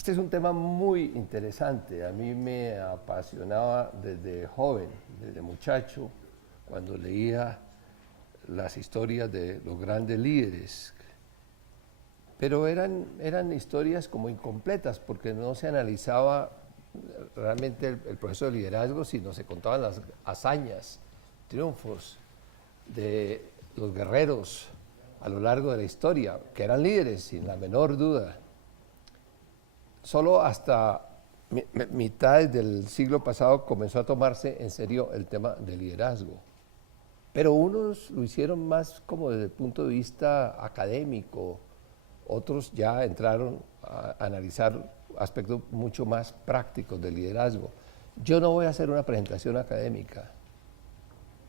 Este es un tema muy interesante. A mí me apasionaba desde joven, desde muchacho, cuando leía las historias de los grandes líderes. Pero eran historias como incompletas, porque no se analizaba realmente el proceso de liderazgo, sino se contaban las hazañas, triunfos de los guerreros a lo largo de la historia, que eran líderes, sin la menor duda. Solo hasta mitad del siglo pasado comenzó a tomarse en serio el tema del liderazgo. Pero unos lo hicieron más como desde el punto de vista académico, otros ya entraron a analizar aspectos mucho más prácticos del liderazgo. Yo no voy a hacer una presentación académica,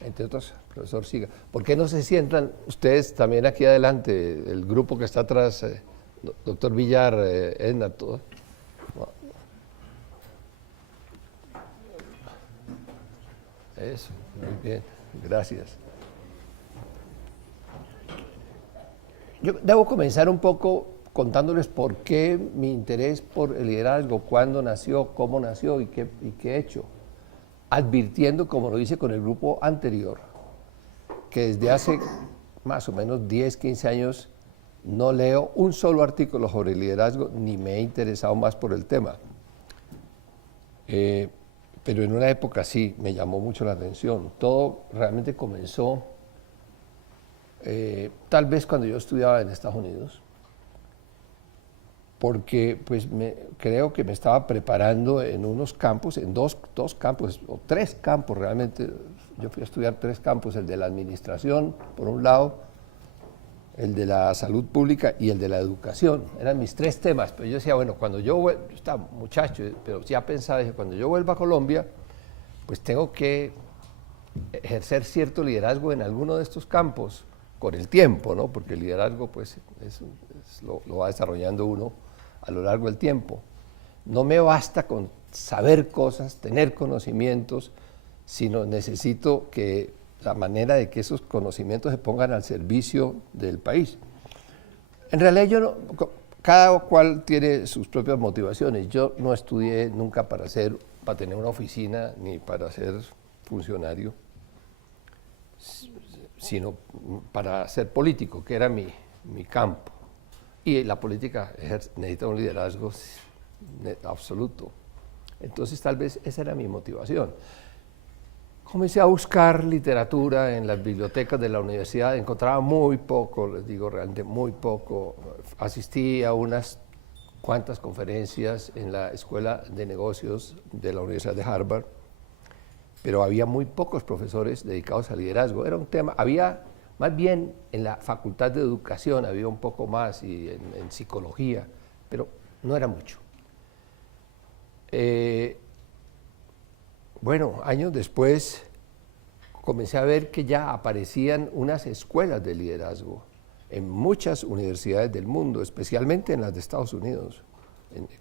entre otros, profesor Siga. ¿Por qué no se sientan ustedes también aquí adelante, el grupo que está atrás, doctor Villar, Edna, todo? Eso, muy bien, gracias. Yo debo comenzar un poco contándoles por qué mi interés por el liderazgo, cuándo nació, cómo nació y qué he hecho. Advirtiendo, como lo hice con el grupo anterior, que desde hace más o menos 10, 15 años no leo un solo artículo sobre el liderazgo, ni me he interesado más por el tema. Pero en una época sí, me llamó mucho la atención. Todo realmente comenzó tal vez cuando yo estudiaba en Estados Unidos, porque pues creo que me estaba preparando en unos campos, en dos campos, o tres campos realmente. Yo fui a estudiar tres campos, el de la administración, por un lado, el de la salud pública y el de la educación. Eran mis tres temas, pero yo decía, bueno, cuando yo estaba muchacho, pero ya pensaba, dije, cuando yo vuelva a Colombia, pues tengo que ejercer cierto liderazgo en alguno de estos campos con el tiempo, ¿no? Porque el liderazgo pues lo va desarrollando uno a lo largo del tiempo. No me basta con saber cosas, tener conocimientos, sino necesito que la manera de que esos conocimientos se pongan al servicio del país. En realidad cada cual tiene sus propias motivaciones. Yo no estudié nunca para tener una oficina ni para ser funcionario, sino para ser político, que era mi campo. Y la política necesita un liderazgo absoluto. Entonces tal vez esa era mi motivación. Comencé a buscar literatura en las bibliotecas de la universidad, encontraba muy poco, les digo realmente muy poco. Asistí a unas cuantas conferencias en la Escuela de Negocios de la Universidad de Harvard, pero había muy pocos profesores dedicados al liderazgo. Era un tema, había más bien en la Facultad de Educación, había un poco más, y en psicología, pero no era mucho. Bueno, años después comencé a ver que ya aparecían unas escuelas de liderazgo en muchas universidades del mundo, especialmente en las de Estados Unidos,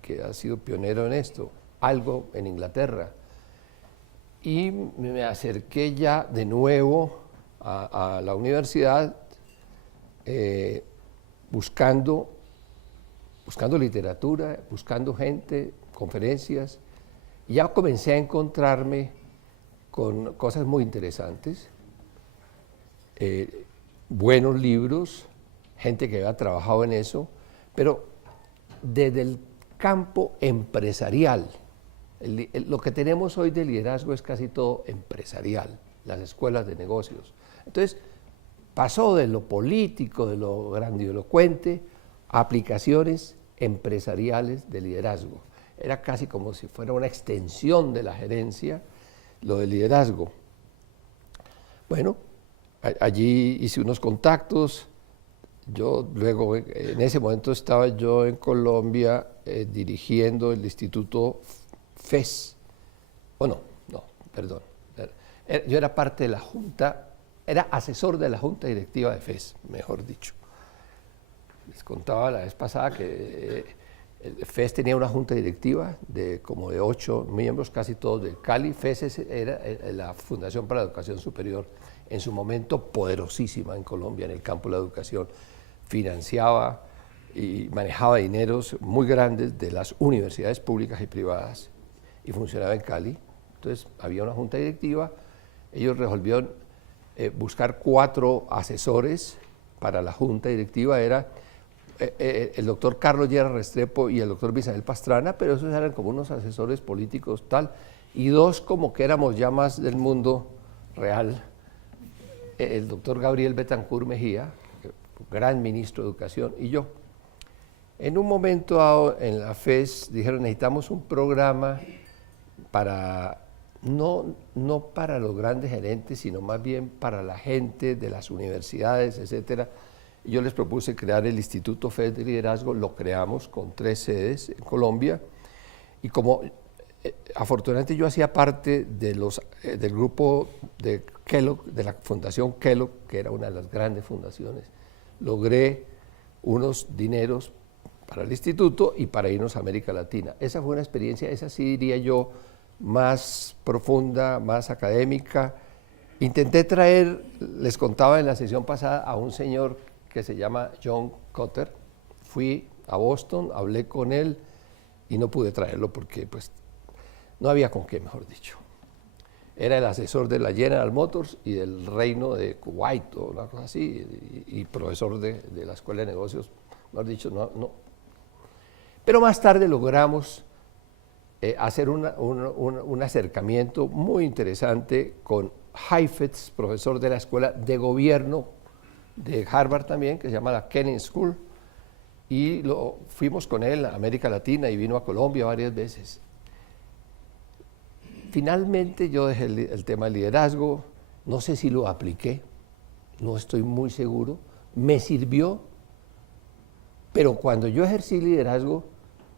que ha sido pionero en esto, algo en Inglaterra. Y me acerqué ya de nuevo a la universidad buscando literatura, buscando gente, conferencias, y ya comencé a encontrarme con cosas muy interesantes, buenos libros, gente que había trabajado en eso, pero desde el campo empresarial. Lo que tenemos hoy de liderazgo es casi todo empresarial, las escuelas de negocios. Entonces, pasó de lo político, de lo grandilocuente, a aplicaciones empresariales de liderazgo. Era casi como si fuera una extensión de la gerencia, lo del liderazgo. Bueno, allí hice unos contactos. Yo luego, en ese momento estaba yo en Colombia dirigiendo el Instituto FES. Perdón. Yo era parte de la Junta, era asesor de la Junta Directiva de FES, mejor dicho. Les contaba la vez pasada que el FES tenía una junta directiva como de 8 miembros, casi todos del Cali. FES era la Fundación para la Educación Superior, en su momento poderosísima en Colombia, en el campo de la educación. Financiaba y manejaba dineros muy grandes de las universidades públicas y privadas y funcionaba en Cali. Entonces había una junta directiva, ellos resolvieron buscar 4 asesores para la junta directiva, era el doctor Carlos Lleras Restrepo y el doctor Misael Pastrana, pero esos eran como unos asesores políticos tal, y 2 como que éramos ya más del mundo real, el doctor Gabriel Betancourt Mejía, gran ministro de Educación, y yo. En un momento dado, en la FES dijeron, necesitamos un programa para, no para los grandes gerentes, sino más bien para la gente de las universidades, etcétera. Y yo les propuse crear el Instituto FES de Liderazgo, lo creamos con 3 sedes en Colombia, y como afortunadamente yo hacía parte de del grupo de Kellogg, de la Fundación Kellogg, que era una de las grandes fundaciones, logré unos dineros para el instituto y para irnos a América Latina. Esa fue una experiencia, esa sí diría yo, más profunda, más académica. Intenté traer, les contaba en la sesión pasada, a un señor que se llama John Kotter. Fui a Boston, hablé con él y no pude traerlo porque pues no había con qué, mejor dicho. Era el asesor de la General Motors y del reino de Kuwait o una cosa así, y profesor de la Escuela de Negocios, mejor dicho, no. Pero más tarde logramos hacer un acercamiento muy interesante con Heifetz, profesor de la Escuela de Gobierno de Harvard también, que se llama la Kenning School, y fuimos con él a América Latina y vino a Colombia varias veces. Finalmente yo dejé el tema del liderazgo, no sé si lo apliqué, no estoy muy seguro, me sirvió, pero cuando yo ejercí liderazgo,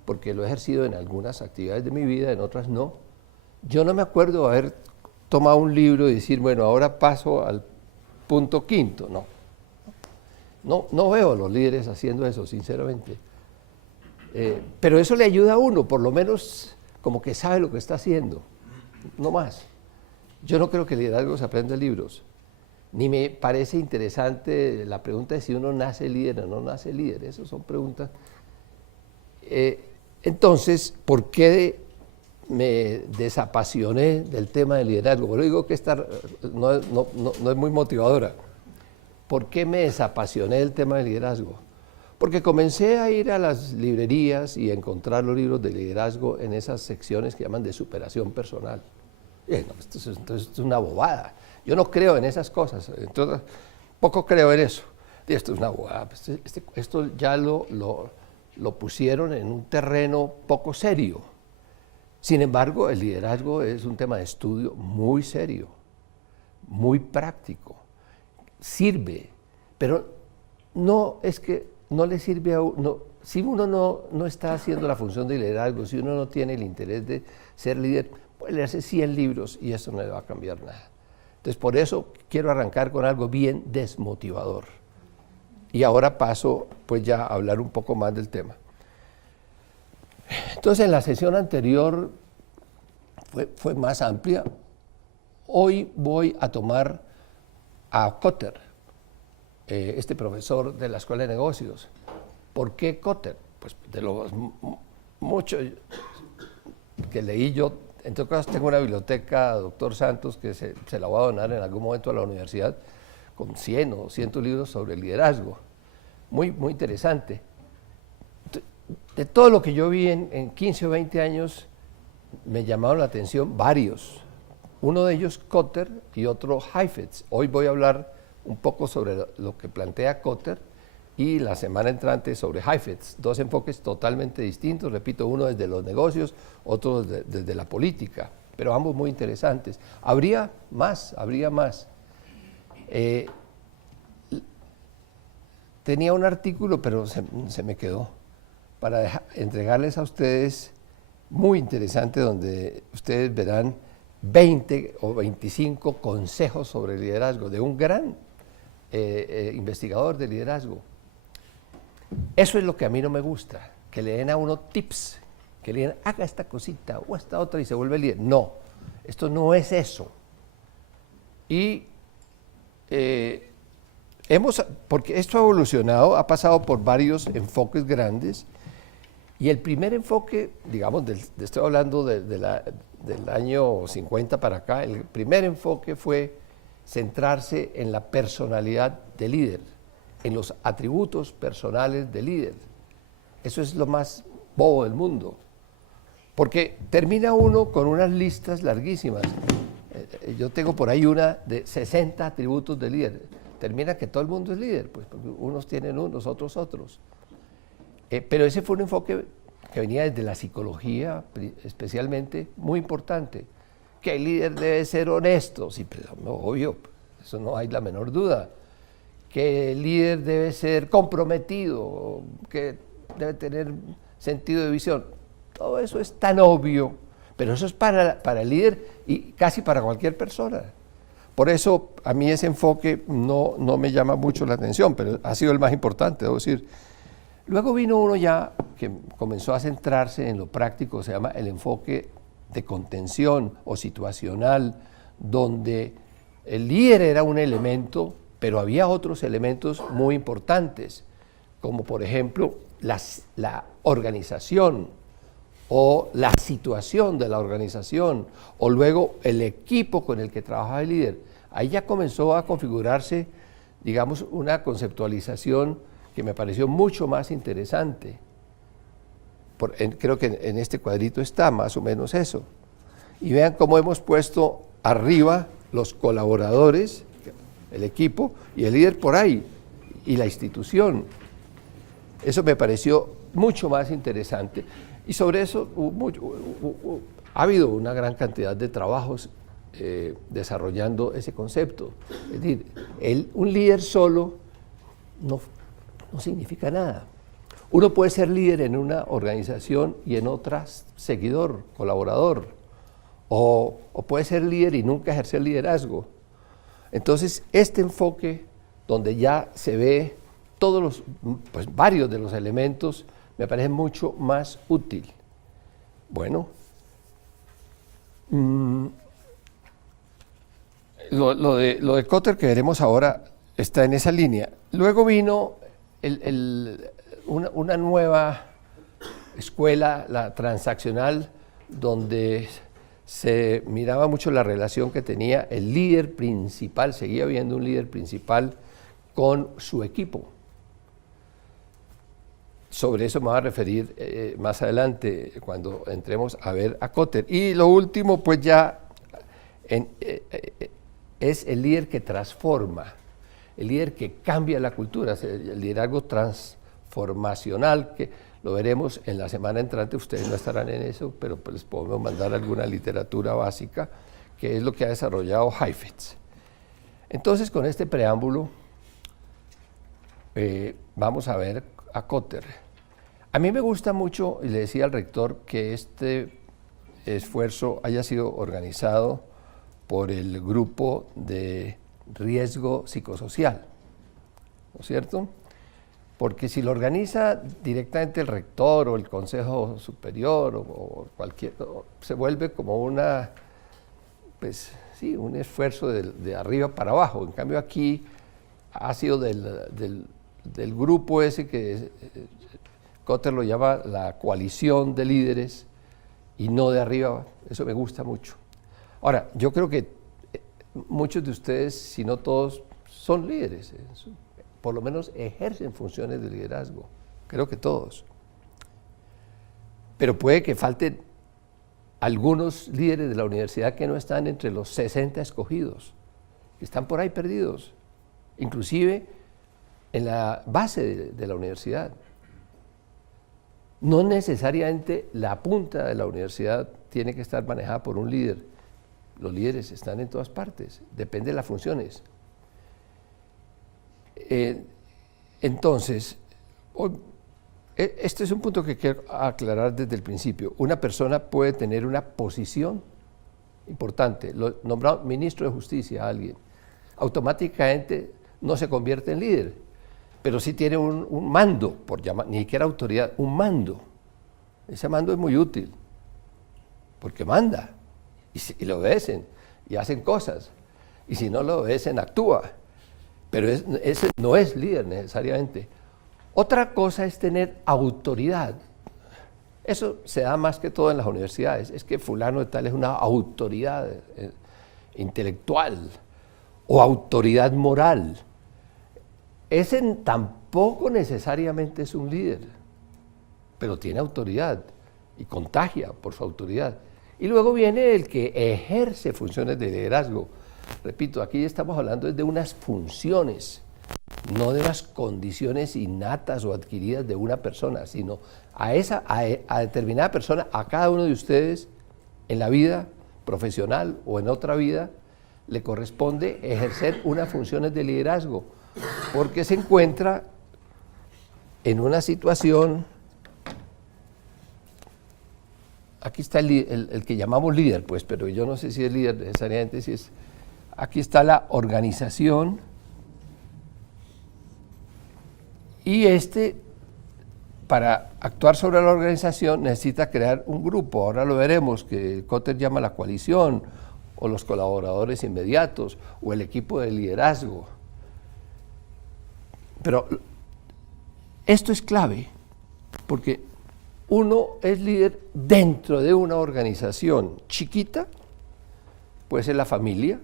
porque lo he ejercido en algunas actividades de mi vida, en otras no, yo no me acuerdo haber tomado un libro y decir, bueno, ahora paso al punto 5, no veo a los líderes haciendo eso, sinceramente. Pero eso le ayuda a uno, por lo menos como que sabe lo que está haciendo. No más. Yo no creo que el liderazgo se aprenda en libros, ni me parece interesante la pregunta de si uno nace líder o no nace líder, esas son preguntas. Entonces, ¿por qué me desapasioné del tema del liderazgo? Bueno, digo que esta no es muy motivadora. ¿Por qué me desapasioné del tema del liderazgo? Porque comencé a ir a las librerías y a encontrar los libros de liderazgo en esas secciones que llaman de superación personal. No, esto es una bobada. Yo no creo en esas cosas, entonces, poco creo en eso. Esto es una bobada. Esto ya lo pusieron en un terreno poco serio. Sin embargo, el liderazgo es un tema de estudio muy serio, muy práctico. Sirve, pero no es que no le sirve a uno. Si uno no está haciendo la función de liderazgo, si uno no tiene el interés de ser líder, puede leerse 100 libros y eso no le va a cambiar nada. Entonces, por eso quiero arrancar con algo bien desmotivador. Y ahora paso pues ya a hablar un poco más del tema. Entonces, en la sesión anterior fue más amplia. Hoy voy a tomar a Kotter, este profesor de la Escuela de Negocios. ¿Por qué Kotter? Pues de los muchos que leí yo. En todo caso, tengo una biblioteca, doctor Santos, que se la voy a donar en algún momento a la universidad, con 100 o 200 libros sobre liderazgo. Muy, muy interesante. De todo lo que yo vi en 15 o 20 años, me llamaron la atención varios. Uno de ellos Kotter y otro Heifetz. Hoy voy a hablar un poco sobre lo que plantea Kotter y la semana entrante sobre Heifetz. 2 enfoques totalmente distintos, repito, uno desde los negocios, otro desde la política, pero ambos muy interesantes. Habría más. Tenía un artículo, pero se me quedó, para entregarles a ustedes, muy interesante, donde ustedes verán 20 o 25 consejos sobre liderazgo de un gran investigador de liderazgo. Eso es lo que a mí no me gusta, que le den a uno tips, que le digan, haga esta cosita o esta otra y se vuelve líder. No, esto no es eso. Y porque esto ha evolucionado, ha pasado por varios enfoques grandes, y el primer enfoque, digamos, estoy hablando del año 50 para acá, el primer enfoque fue centrarse en la personalidad del líder, en los atributos personales del líder. Eso es lo más bobo del mundo, porque termina uno con unas listas larguísimas. Yo tengo por ahí una de 60 atributos del líder. Termina que todo el mundo es líder, pues, porque unos tienen unos, otros otros. Pero ese fue un enfoque que venía desde la psicología, especialmente, muy importante. Que el líder debe ser honesto, sí, pero no, obvio, eso no hay la menor duda. Que el líder debe ser comprometido, que debe tener sentido de visión. Todo eso es tan obvio, pero eso es para el líder y casi para cualquier persona. Por eso a mí ese enfoque no me llama mucho la atención, pero ha sido el más importante, debo decir. Luego vino uno ya que comenzó a centrarse en lo práctico, se llama el enfoque de contención o situacional, donde el líder era un elemento, pero había otros elementos muy importantes, como por ejemplo la organización o la situación de la organización, o luego el equipo con el que trabajaba el líder. Ahí ya comenzó a configurarse, digamos, una conceptualización que me pareció mucho más interesante. Creo que en este cuadrito está más o menos eso. Y vean cómo hemos puesto arriba los colaboradores, el equipo, y el líder por ahí, y la institución. Eso me pareció mucho más interesante. Y sobre eso ha habido una gran cantidad de trabajos desarrollando ese concepto. Es decir, un líder solo no significa nada. Uno puede ser líder en una organización y en otra seguidor, colaborador, o puede ser líder y nunca ejercer liderazgo. Entonces, este enfoque, donde ya se ve todos varios de los elementos, me parece mucho más útil. Bueno, lo de Kotter que veremos ahora está en esa línea. Luego vino una nueva escuela, la transaccional, donde se miraba mucho la relación que tenía el líder principal, seguía habiendo un líder principal con su equipo. Sobre eso me voy a referir más adelante cuando entremos a ver a Kotter. Y lo último, pues ya es el líder que transforma, el líder que cambia la cultura, el liderazgo transformacional, que lo veremos en la semana entrante. Ustedes no estarán en eso, pero pues les podemos mandar alguna literatura básica, que es lo que ha desarrollado Heifetz. Entonces, con este preámbulo, vamos a ver a Kotter. A mí me gusta mucho, y le decía al rector, que este esfuerzo haya sido organizado por el grupo de riesgo psicosocial, ¿no es cierto? Porque si lo organiza directamente el rector o el consejo superior o cualquier, se vuelve como una, pues sí, un esfuerzo de arriba para abajo. En cambio aquí ha sido del grupo ese que Kotter lo llama la coalición de líderes y no de arriba. Eso me gusta mucho. Ahora, yo creo que muchos de ustedes, si no todos, son líderes, por lo menos ejercen funciones de liderazgo, creo que todos. Pero puede que falten algunos líderes de la universidad que no están entre los 60 escogidos, que están por ahí perdidos, inclusive en la base de la universidad. No necesariamente la punta de la universidad tiene que estar manejada por un líder. Los líderes están en todas partes, depende de las funciones. Entonces, este es un punto que quiero aclarar desde el principio. Una persona puede tener una posición importante, lo nombrado ministro de Justicia a alguien, automáticamente no se convierte en líder, pero sí tiene un mando, por llamar, ni siquiera autoridad, un mando. Ese mando es muy útil, porque manda, y lo obedecen, y hacen cosas, y si no lo obedecen, actúa. pero ese no es líder necesariamente. Otra cosa es tener autoridad. Eso se da más que todo en las universidades. Es que fulano de tal es una autoridad intelectual o autoridad moral. Ese tampoco necesariamente es un líder, pero tiene autoridad y contagia por su autoridad. Y luego viene el que ejerce funciones de liderazgo. Repito, aquí estamos hablando de unas funciones, no de unas condiciones innatas o adquiridas de una persona, sino a determinada persona, a cada uno de ustedes, en la vida profesional o en otra vida, le corresponde ejercer unas funciones de liderazgo, porque se encuentra en una situación. Aquí está el que llamamos líder, pues, pero yo no sé si es líder necesariamente, si es. Aquí está la organización y para actuar sobre la organización necesita crear un grupo. Ahora lo veremos, que Kotter llama la coalición, o los colaboradores inmediatos, o el equipo de liderazgo. Pero esto es clave, porque uno es líder dentro de una organización chiquita, puede ser la familia,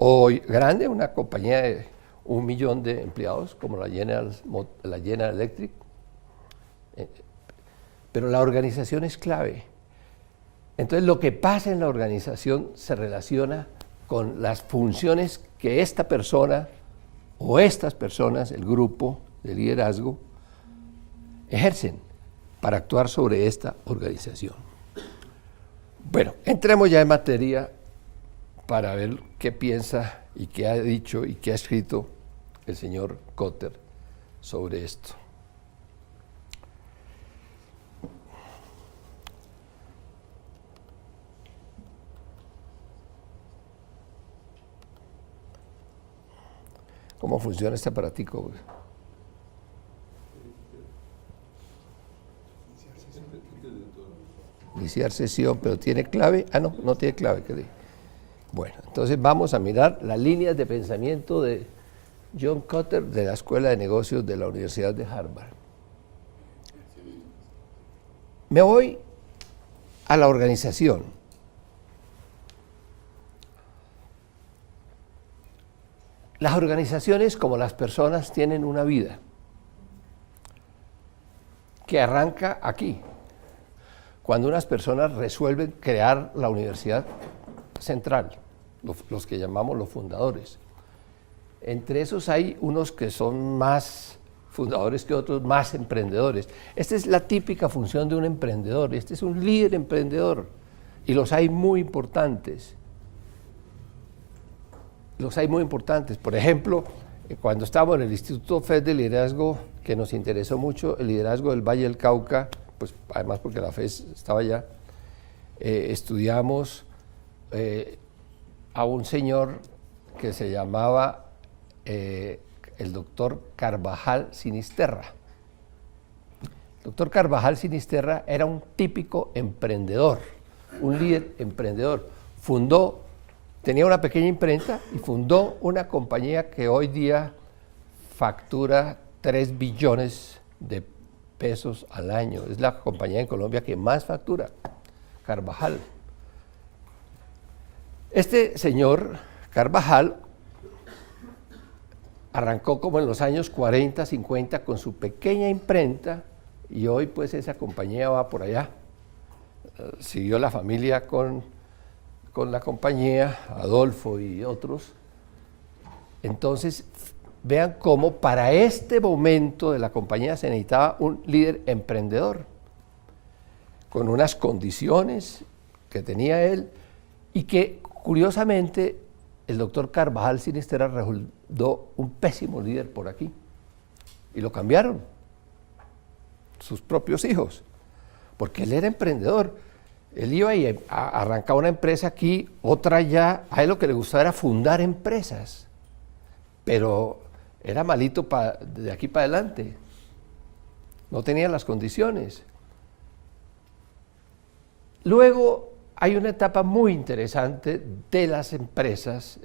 o grande, una compañía de 1 millón de empleados, como la General Electric. Pero la organización es clave. Entonces, lo que pasa en la organización se relaciona con las funciones que esta persona o estas personas, el grupo de liderazgo, ejercen para actuar sobre esta organización. Bueno, entremos ya en materia para ver qué piensa y qué ha dicho y qué ha escrito el señor Kotter sobre esto. ¿Cómo funciona este aparatico? Iniciar sesión, pero ¿tiene clave? Ah, no, no tiene clave. Bueno, entonces vamos a mirar las líneas de pensamiento de John Kotter de la Escuela de Negocios de la Universidad de Harvard. Me voy a la organización. Las organizaciones, como las personas, tienen una vida que arranca aquí, cuando unas personas resuelven crear la universidad central, los que llamamos los fundadores. Entre esos hay unos que son más fundadores que otros, más emprendedores. Esta es la típica función de un emprendedor, este es un líder emprendedor, y los hay muy importantes. Los hay muy importantes. Por ejemplo, cuando estábamos en el Instituto FED de Liderazgo, que nos interesó mucho el liderazgo del Valle del Cauca, pues además porque la FED estaba allá, estudiamos a un señor que se llamaba el doctor Carvajal Sinisterra. El doctor Carvajal Sinisterra era un típico emprendedor, un líder emprendedor. Tenía una pequeña imprenta y fundó una compañía que hoy día factura 3 billones de pesos al año. Es la compañía en Colombia que más factura, Carvajal. Este señor Carvajal arrancó como en los años 40, 50 con su pequeña imprenta y hoy pues esa compañía va por allá. Siguió la familia con la compañía, Adolfo y otros. Entonces, vean cómo para este momento de la compañía se necesitaba un líder emprendedor, con unas condiciones que tenía él y que, curiosamente, el doctor Carvajal Sinisterra resultó un pésimo líder por aquí. Y lo cambiaron, sus propios hijos, porque él era emprendedor. Él iba y arrancaba una empresa aquí, otra allá. A él lo que le gustaba era fundar empresas, pero era malito de aquí para adelante. No tenía las condiciones. Luego hay una etapa muy interesante de las empresas,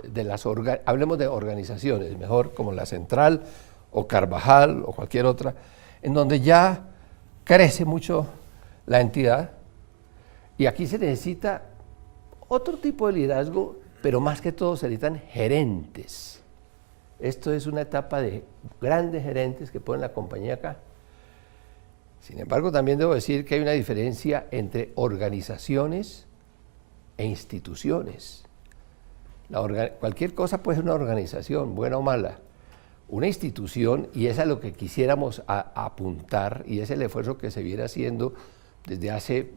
hablemos de organizaciones, mejor como la Central o Carvajal o cualquier otra, en donde ya crece mucho la entidad y aquí se necesita otro tipo de liderazgo, pero más que todo se necesitan gerentes. Esto es una etapa de grandes gerentes que ponen la compañía acá. Sin embargo, también debo decir que hay una diferencia entre organizaciones e instituciones. Cualquier cosa puede ser una organización, buena o mala. Una institución, y es a lo que quisiéramos apuntar, y es el esfuerzo que se viene haciendo desde hace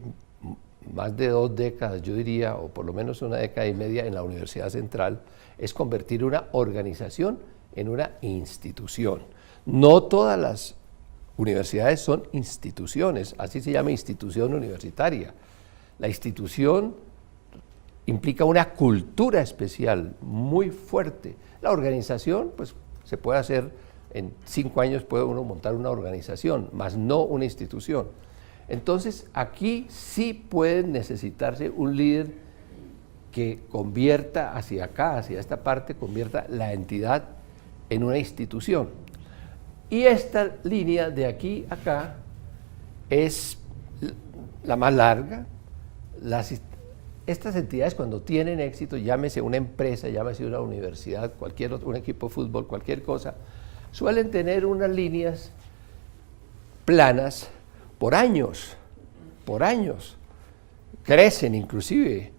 más de 2 décadas, yo diría, o por lo menos 1 década y media en la Universidad Central, es convertir una organización en una institución. No todas las universidades son instituciones, así se llama institución universitaria. La institución implica una cultura especial muy fuerte. La organización, pues se puede hacer, en 5 años puede uno montar una organización, más no una institución. Entonces, aquí sí puede necesitarse un líder que convierta hacia acá, hacia esta parte, convierta la entidad en una institución. Y esta línea de aquí a acá es la más larga. Estas entidades cuando tienen éxito, llámese una empresa, llámese una universidad, un equipo de fútbol, cualquier cosa, suelen tener unas líneas planas por años, crecen inclusive.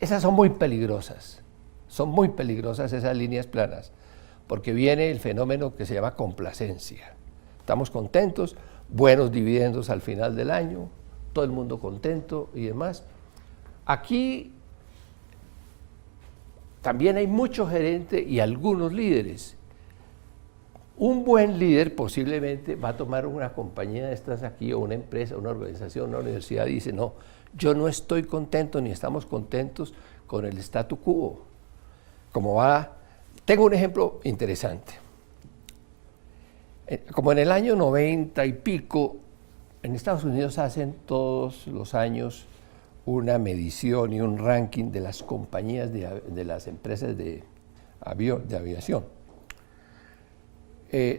Esas son muy peligrosas esas líneas planas, porque viene el fenómeno que se llama complacencia. Estamos contentos, buenos dividendos al final del año, todo el mundo contento y demás. Aquí también hay mucho gerente y algunos líderes. Un buen líder posiblemente va a tomar una compañía de estas aquí, o una empresa, una organización, una universidad, y dice, no, yo no estoy contento ni estamos contentos con el statu quo. Tengo un ejemplo interesante. Como en el año 90 y pico, en Estados Unidos hacen todos los años una medición y un ranking de las compañías de las empresas de aviación.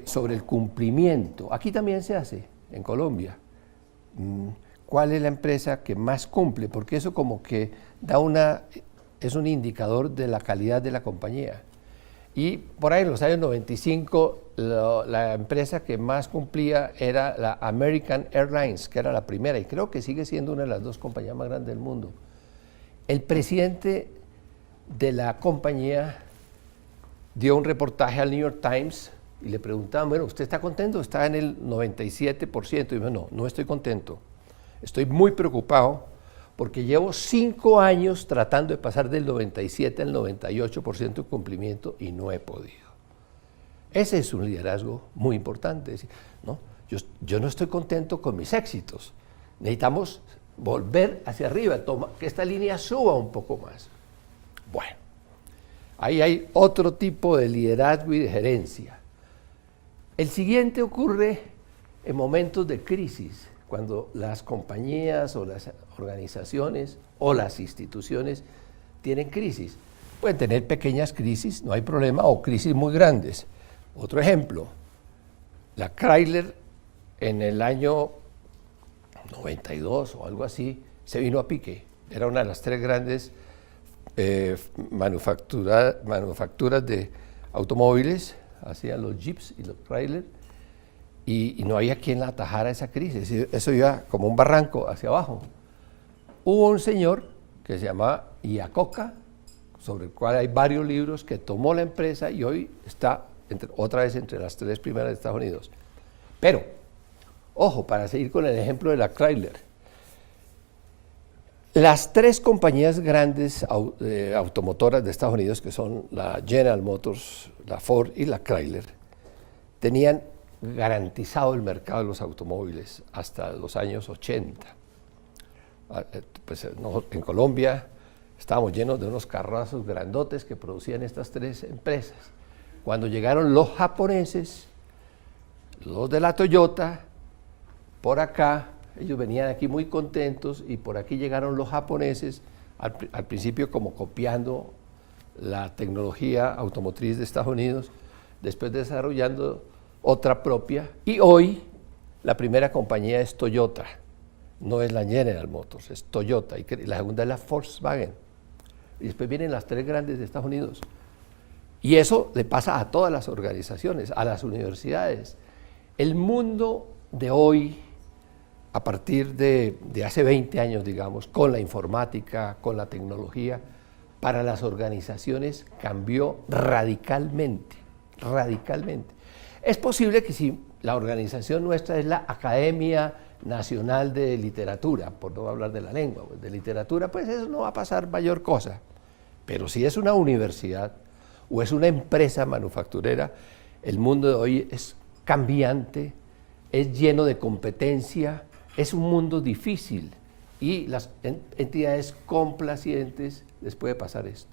Sobre el cumplimiento. Aquí también se hace, en Colombia. ¿Cuál es la empresa que más cumple? Porque eso como que es un indicador de la calidad de la compañía. Y por ahí en los años 95, la empresa que más cumplía era la American Airlines, que era la primera, y creo que sigue siendo una de las 2 compañías más grandes del mundo. El presidente de la compañía dio un reportaje al New York Times y le preguntaban, bueno, ¿usted está contento? Está en el 97%. Y dijo, no estoy contento. Estoy muy preocupado porque llevo 5 años tratando de pasar del 97 al 98% de cumplimiento y no he podido. Ese es un liderazgo muy importante. ¿No? Yo no estoy contento con mis éxitos. Necesitamos volver hacia arriba, que esta línea suba un poco más. Bueno, ahí hay otro tipo de liderazgo y de gerencia. El siguiente ocurre en momentos de crisis, cuando las compañías o las organizaciones o las instituciones tienen crisis. Pueden tener pequeñas crisis, no hay problema, o crisis muy grandes. Otro ejemplo, la Chrysler en el año 92 o algo así, se vino a pique. Era una de las 3 grandes manufacturas de automóviles, hacían los Jeeps y los Chrysler, y no había quien la atajara esa crisis, eso iba como un barranco hacia abajo. Hubo un señor que se llamaba Iacocca, sobre el cual hay varios libros, que tomó la empresa y hoy está otra vez entre las 3 primeras de Estados Unidos. Pero, ojo, para seguir con el ejemplo de la Chrysler, las 3 compañías grandes automotoras de Estados Unidos, que son la General Motors, la Ford y la Chrysler, tenían garantizado el mercado de los automóviles hasta los años 80. Pues, en Colombia estábamos llenos de unos carrazos grandotes que producían estas 3 empresas. Cuando llegaron los japoneses, los de la Toyota, por acá, Ellos venían aquí muy contentos y por aquí llegaron los japoneses, al principio como copiando la tecnología automotriz de Estados Unidos, después desarrollando otra propia, y hoy la primera compañía es Toyota, no es la General Motors, es Toyota, y la segunda es la Volkswagen, y después vienen las tres grandes de Estados Unidos. Y eso le pasa a todas las organizaciones, a las universidades. El mundo de hoy, a partir de hace 20 años, digamos, con la informática, con la tecnología, para las organizaciones cambió radicalmente, radicalmente. Es posible que si la organización nuestra es la Academia Nacional de Literatura, por no hablar de la lengua, pues de literatura, pues eso no va a pasar mayor cosa. Pero si es una universidad o es una empresa manufacturera, el mundo de hoy es cambiante, es lleno de competencia, es un mundo difícil y las entidades complacientes les puede pasar esto.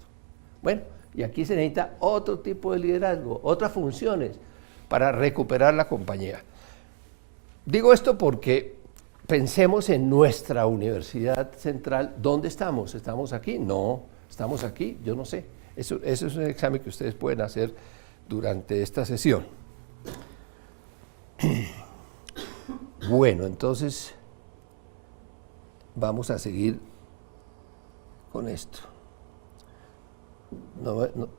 Bueno, y aquí se necesita otro tipo de liderazgo, otras funciones para recuperar la compañía. Digo esto porque pensemos en nuestra universidad central. ¿Dónde estamos? ¿Estamos aquí? No, estamos aquí, yo no sé. Eso es un examen que ustedes pueden hacer durante esta sesión. Bueno, entonces vamos a seguir con esto.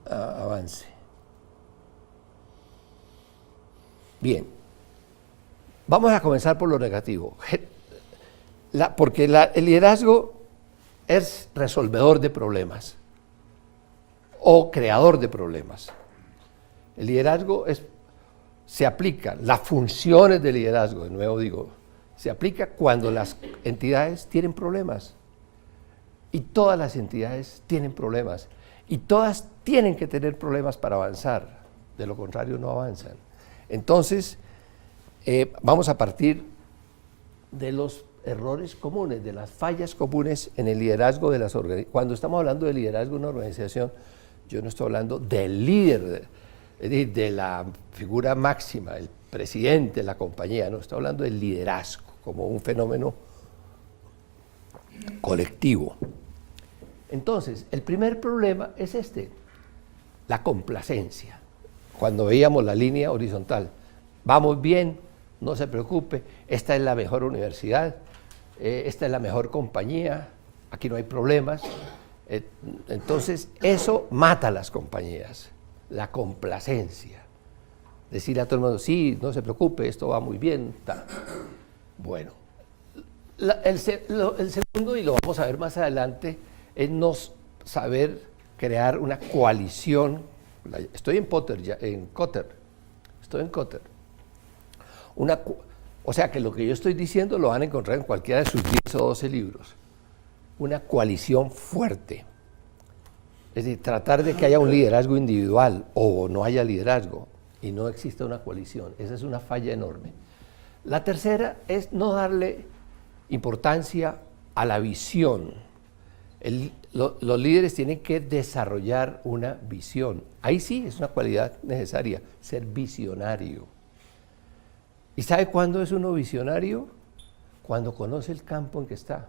Avance. Bien, vamos a comenzar por lo negativo, porque el liderazgo es resolvedor de problemas o creador de problemas. El liderazgo se aplica, las funciones de liderazgo, de nuevo digo, se aplica cuando las entidades tienen problemas. Y todas las entidades tienen problemas. Y todas tienen que tener problemas para avanzar. De lo contrario, no avanzan. Entonces, vamos a partir de los errores comunes, de las fallas comunes en el liderazgo de las organizaciones. Cuando estamos hablando de liderazgo en una organización, yo no estoy hablando del líder, es decir, de la figura máxima, el presidente de la compañía, no, estoy hablando del liderazgo como un fenómeno colectivo. Entonces, el primer problema es la complacencia. Cuando veíamos la línea horizontal, vamos bien, no se preocupe, esta es la mejor universidad, esta es la mejor compañía, aquí no hay problemas. Entonces, eso mata a las compañías, la complacencia. Decirle a todo el mundo, sí, no se preocupe, esto va muy bien. Tal. Bueno, el segundo, y lo vamos a ver más adelante, es no saber crear una coalición. Estoy en Kotter. O sea que lo que yo estoy diciendo lo van a encontrar en cualquiera de sus 10 o 12 libros. Una coalición fuerte. Es decir, tratar de que haya un liderazgo individual o no haya liderazgo y no exista una coalición. Esa es una falla enorme. La tercera es no darle importancia a la visión. Los líderes tienen que desarrollar una visión. Ahí sí es una cualidad necesaria, ser visionario. ¿Y sabe cuándo es uno visionario? Cuando conoce el campo en que está.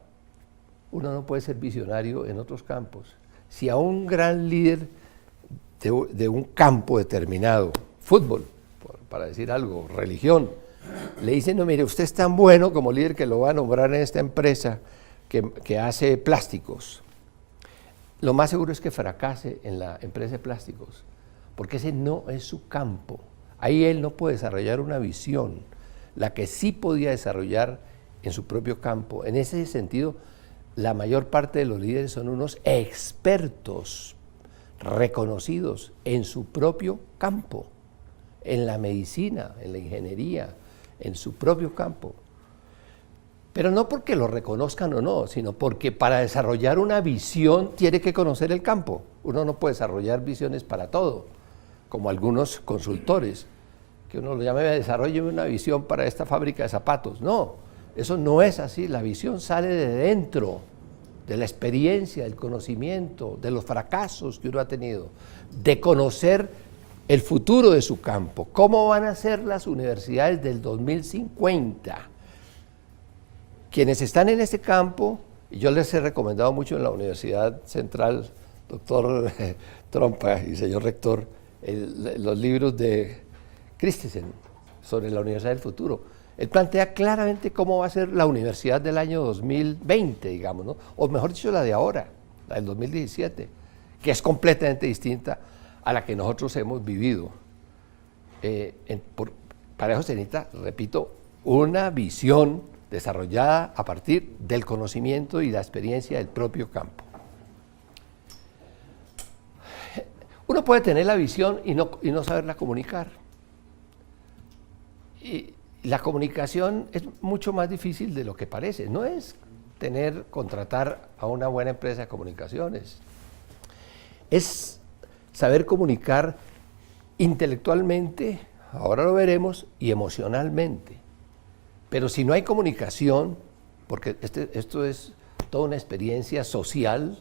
Uno no puede ser visionario en otros campos. Si a un gran líder de un campo determinado, fútbol, para decir algo, religión, le dicen, no, mire, usted es tan bueno como líder que lo va a nombrar en esta empresa que hace plásticos. Lo más seguro es que fracase en la empresa de plásticos, porque ese no es su campo. Ahí él no puede desarrollar una visión, la que sí podía desarrollar en su propio campo. En ese sentido, la mayor parte de los líderes son unos expertos reconocidos en su propio campo, en la medicina, en la ingeniería, en su propio campo. Pero no porque lo reconozcan o no, sino porque para desarrollar una visión tiene que conocer el campo. Uno no puede desarrollar visiones para todo, como algunos consultores, que uno lo llama, desarrolle una visión para esta fábrica de zapatos. No, eso no es así. La visión sale de dentro, de la experiencia, del conocimiento, de los fracasos que uno ha tenido, de conocer el futuro de su campo. ¿Cómo van a ser las universidades del 2050? quienes están en este campo, y yo les he recomendado mucho en la Universidad Central, doctor Trompa y señor rector, los libros de Christensen sobre la Universidad del Futuro. Él plantea claramente cómo va a ser la universidad del año 2020, digamos, ¿no? O mejor dicho, la de ahora, la del 2017, que es completamente distinta a la que nosotros hemos vivido. Para eso se necesita, repito, una visión desarrollada a partir del conocimiento y la experiencia del propio campo. Uno puede tener la visión y no saberla comunicar. Y la comunicación es mucho más difícil de lo que parece. No es contratar a una buena empresa de comunicaciones. Es saber comunicar intelectualmente, ahora lo veremos, y emocionalmente. Pero si no hay comunicación, porque esto es toda una experiencia social,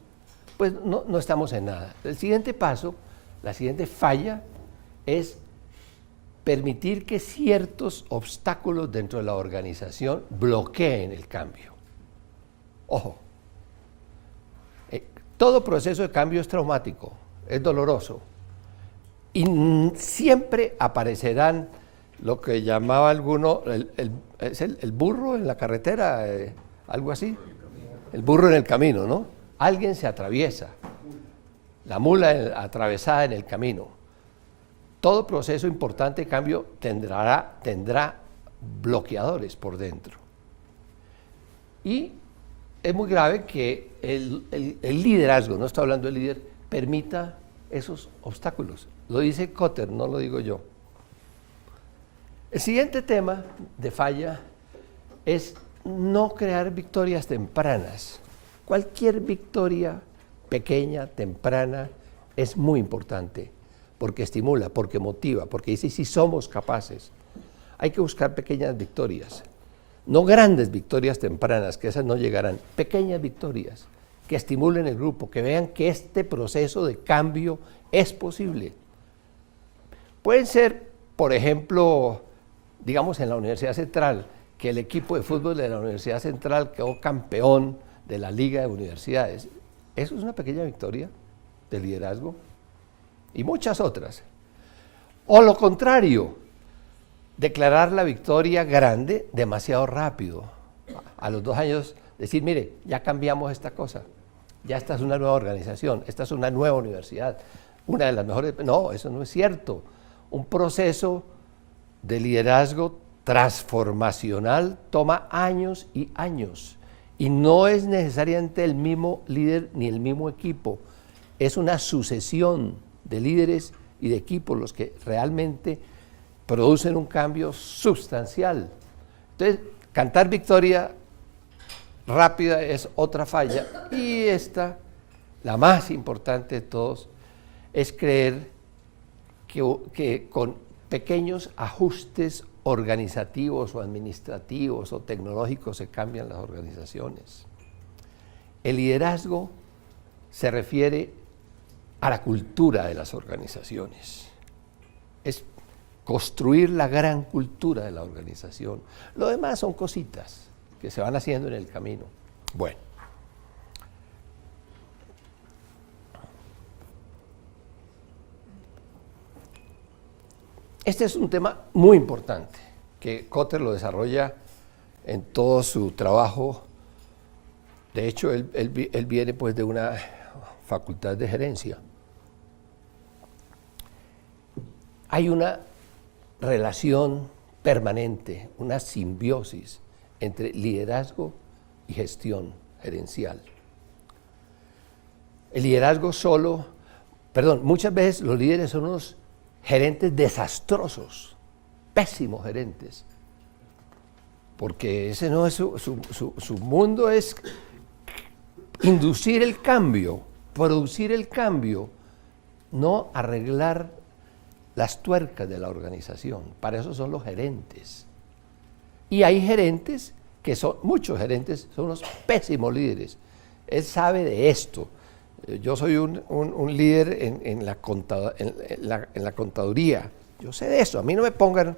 pues no estamos en nada. El siguiente paso, la siguiente falla, es permitir que ciertos obstáculos dentro de la organización bloqueen el cambio. Ojo, todo proceso de cambio es traumático, es doloroso, y siempre aparecerán lo que llamaba alguno el burro en la carretera, algo así, el burro en el camino, ¿no? Alguien se atraviesa, la mula atravesada en el camino. Todo proceso importante de cambio tendrá bloqueadores por dentro. Y es muy grave que el liderazgo, no estoy hablando del líder, permita esos obstáculos. Lo dice Kotter, no lo digo yo. El siguiente tema de falla es no crear victorias tempranas. Cualquier victoria pequeña, temprana, es muy importante, porque estimula, porque motiva, porque dice, si somos capaces. Hay que buscar pequeñas victorias, no grandes victorias tempranas, que esas no llegarán, pequeñas victorias que estimulen el grupo, que vean que este proceso de cambio es posible. Pueden ser, por ejemplo, digamos en la Universidad Central, que el equipo de fútbol de la Universidad Central quedó campeón de la Liga de Universidades. Eso es una pequeña victoria de liderazgo. Y muchas otras. O lo contrario, declarar la victoria grande demasiado rápido. A los 2 años decir, mire, ya cambiamos esta cosa, ya esta es una nueva organización, esta es una nueva universidad, una de las mejores. No, eso no es cierto. Un proceso de liderazgo transformacional toma años y años. Y no es necesariamente el mismo líder ni el mismo equipo. Es una sucesión de líderes y de equipos los que realmente producen un cambio sustancial. Entonces, cantar victoria rápida es otra falla. Y esta, la más importante de todos, es creer que con pequeños ajustes organizativos o administrativos o tecnológicos se cambian las organizaciones. El liderazgo se refiere a la cultura de las organizaciones. Es construir la gran cultura de la organización. Lo demás son cositas que se van haciendo en el camino. Bueno. Este es un tema muy importante, que Kotter lo desarrolla en todo su trabajo. De hecho, él viene pues de una facultad de gerencia. Hay una relación permanente, una simbiosis entre liderazgo y gestión gerencial. El liderazgo muchas veces los líderes son unos gerentes desastrosos, pésimos gerentes, porque ese no es su mundo, es inducir el cambio, producir el cambio, no arreglar las tuercas de la organización. Para eso son los gerentes. Y hay gerentes muchos gerentes son unos pésimos líderes. Él sabe de esto. Yo soy un líder en la contaduría. Yo sé de eso. A mí no me pongan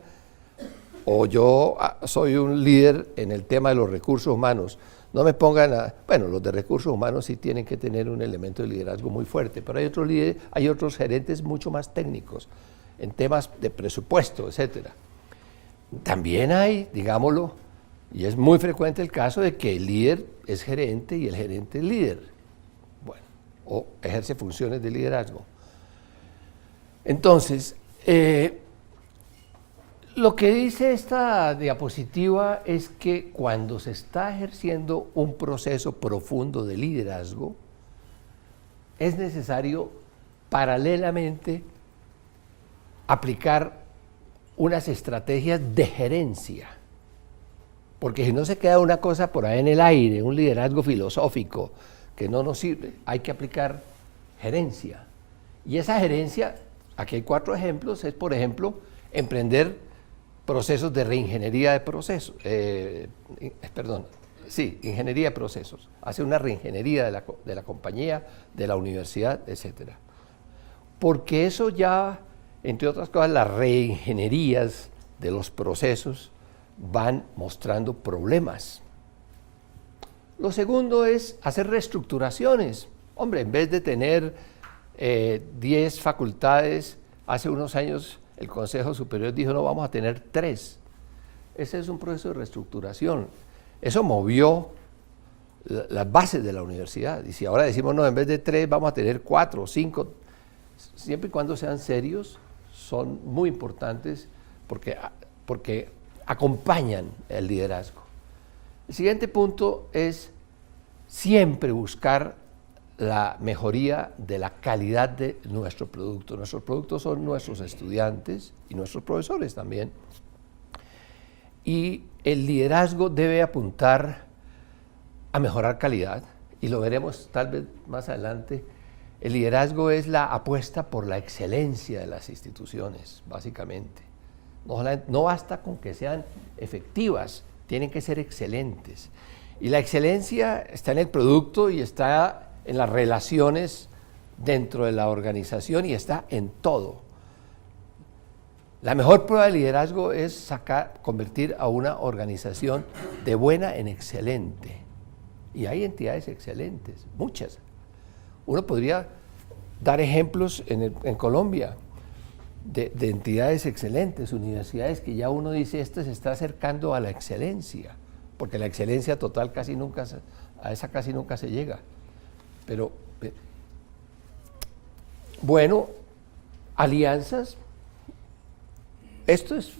o yo soy un líder en el tema de los recursos humanos. No me pongan bueno, los de recursos humanos sí tienen que tener un elemento de liderazgo muy fuerte, pero hay otros líderes, hay otros gerentes mucho más técnicos en temas de presupuesto, etcétera. También hay, digámoslo, y es muy frecuente el caso de que el líder es gerente y el gerente es líder, bueno, o ejerce funciones de liderazgo. Entonces, lo que dice esta diapositiva es que cuando se está ejerciendo un proceso profundo de liderazgo, es necesario paralelamente aplicar unas estrategias de gerencia, porque si no se queda una cosa por ahí en el aire, un liderazgo filosófico que no nos sirve, hay que aplicar gerencia. Y esa gerencia, aquí hay 4 ejemplos, es por ejemplo, emprender procesos de reingeniería de procesos, ingeniería de procesos, hacer una reingeniería de la compañía, de la universidad, etcétera. Porque eso ya, entre otras cosas, las reingenierías de los procesos van mostrando problemas. Lo segundo es hacer reestructuraciones. Hombre, en vez de tener 10 facultades, hace unos años el Consejo Superior dijo, no, vamos a tener 3. Ese es un proceso de reestructuración. Eso movió las bases de la universidad. Y si ahora decimos, no, en vez de 3, vamos a tener 4 o 5, siempre y cuando sean serios, son muy importantes porque acompañan el liderazgo. El siguiente punto es siempre buscar la mejoría de la calidad de nuestro producto. Nuestros productos son nuestros estudiantes y nuestros profesores también. Y el liderazgo debe apuntar a mejorar calidad, y lo veremos tal vez más adelante. El liderazgo es la apuesta por la excelencia de las instituciones, básicamente. No basta con que sean efectivas, tienen que ser excelentes. Y la excelencia está en el producto y está en las relaciones dentro de la organización y está en todo. La mejor prueba de liderazgo es convertir a una organización de buena en excelente. Y hay entidades excelentes, muchas. Uno podría dar ejemplos en Colombia de entidades excelentes, universidades que ya uno dice, esto se está acercando a la excelencia, porque la excelencia total a esa casi nunca se llega. Pero, bueno, alianzas, esto es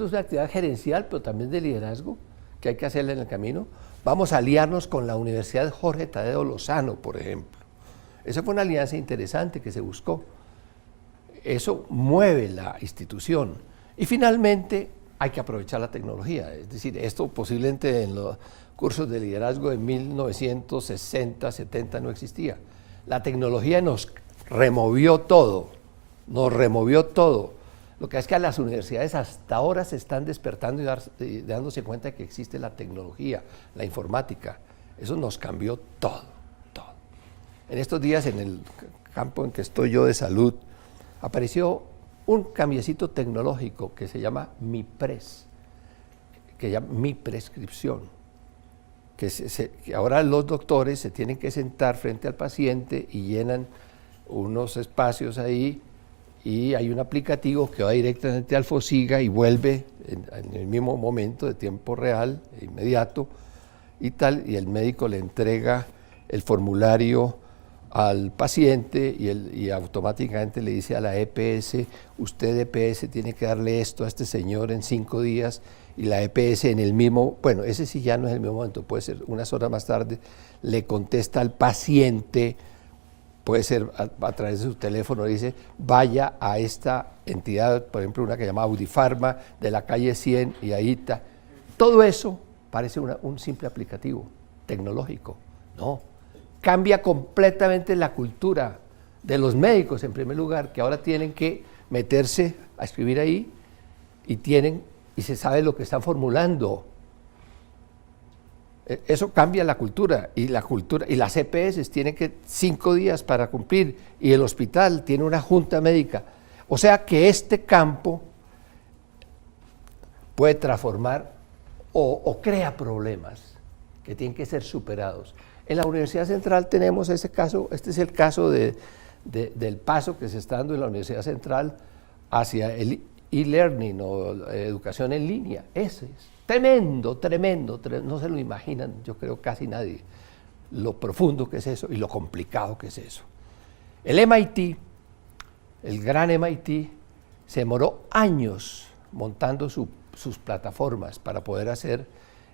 una actividad gerencial, pero también de liderazgo, que hay que hacerle en el camino. Vamos a aliarnos con la Universidad Jorge Tadeo Lozano, por ejemplo. Esa fue una alianza interesante que se buscó. Eso mueve la institución. Y finalmente hay que aprovechar la tecnología. Es decir, esto posiblemente en los cursos de liderazgo de 1960, 70 no existía. La tecnología nos removió todo, Lo que es que a las universidades hasta ahora se están despertando y dándose cuenta de que existe la tecnología, la informática. Eso nos cambió todo. En estos días, en el campo en que estoy yo de salud, apareció un cambiecito tecnológico que se llama MiPres, que llama Mi Prescripción, que ahora los doctores se tienen que sentar frente al paciente y llenan unos espacios ahí, y hay un aplicativo que va directamente al FOSIGA y vuelve en el mismo momento, de tiempo real, inmediato, y el médico le entrega el formulario al paciente y automáticamente le dice a la EPS, usted EPS tiene que darle esto a este señor en 5 días, y la EPS en el mismo, bueno, ese sí ya no es el mismo momento, puede ser unas horas más tarde, le contesta al paciente, puede ser a través de su teléfono, dice, vaya a esta entidad, por ejemplo, una que se llama Audifarma, de la calle 100, y ahí está. Todo eso parece un simple aplicativo tecnológico. No, cambia completamente la cultura de los médicos, en primer lugar, que ahora tienen que meterse a escribir ahí y se sabe lo que están formulando. Eso cambia la cultura, y las EPS tienen que 5 días para cumplir, y el hospital tiene una junta médica. O sea que este campo puede transformar o crea problemas que tienen que ser superados. En la Universidad Central tenemos ese caso, este es el caso del paso que se está dando en la Universidad Central hacia el e-learning o educación en línea. Ese es tremendo, no se lo imaginan, yo creo casi nadie, lo profundo que es eso y lo complicado que es eso. El MIT, el gran MIT, se demoró años montando sus plataformas para poder hacer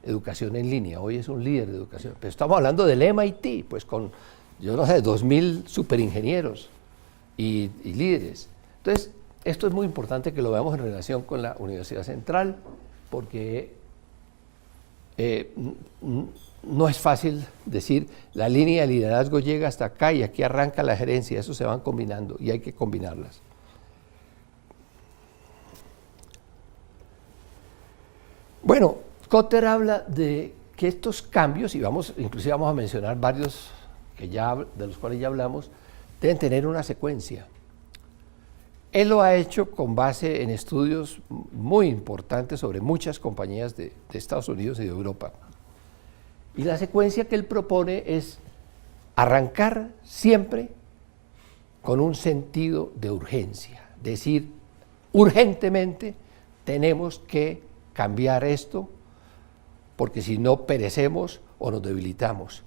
educación en línea. Hoy es un líder de educación. Pero estamos hablando del MIT, pues con, yo no sé, 2.000 superingenieros y líderes. Entonces, esto es muy importante que lo veamos en relación con la Universidad Central, porque no es fácil decir, la línea de liderazgo llega hasta acá y aquí arranca la gerencia, eso se van combinando y hay que combinarlas. Bueno, Kotter habla de que estos cambios, y inclusive vamos a mencionar varios de los cuales ya hablamos, deben tener una secuencia. Él lo ha hecho con base en estudios muy importantes sobre muchas compañías de Estados Unidos y de Europa. Y la secuencia que él propone es arrancar siempre con un sentido de urgencia, decir, urgentemente tenemos que cambiar esto, porque si no perecemos o nos debilitamos.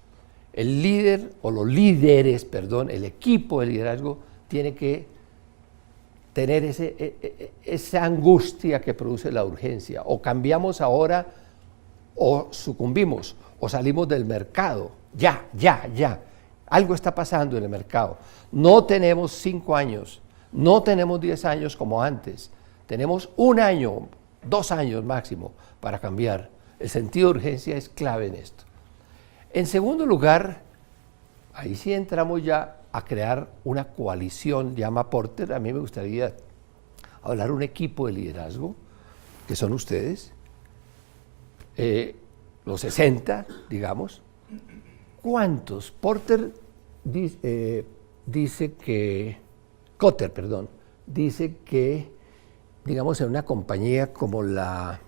El líder, o los líderes, perdón, el equipo de liderazgo tiene que tener esa angustia que produce la urgencia. O cambiamos ahora, o sucumbimos, o salimos del mercado. Ya. Algo está pasando en el mercado. No tenemos 5 años, no tenemos 10 años como antes. Tenemos 1 año, 2 años máximo para cambiar. El sentido de urgencia es clave en esto. En segundo lugar, ahí sí entramos ya a crear una coalición, llama Porter. A mí me gustaría hablar un equipo de liderazgo, que son ustedes, los 60, digamos. ¿Cuántos? Kotter dice que, digamos, en una compañía como la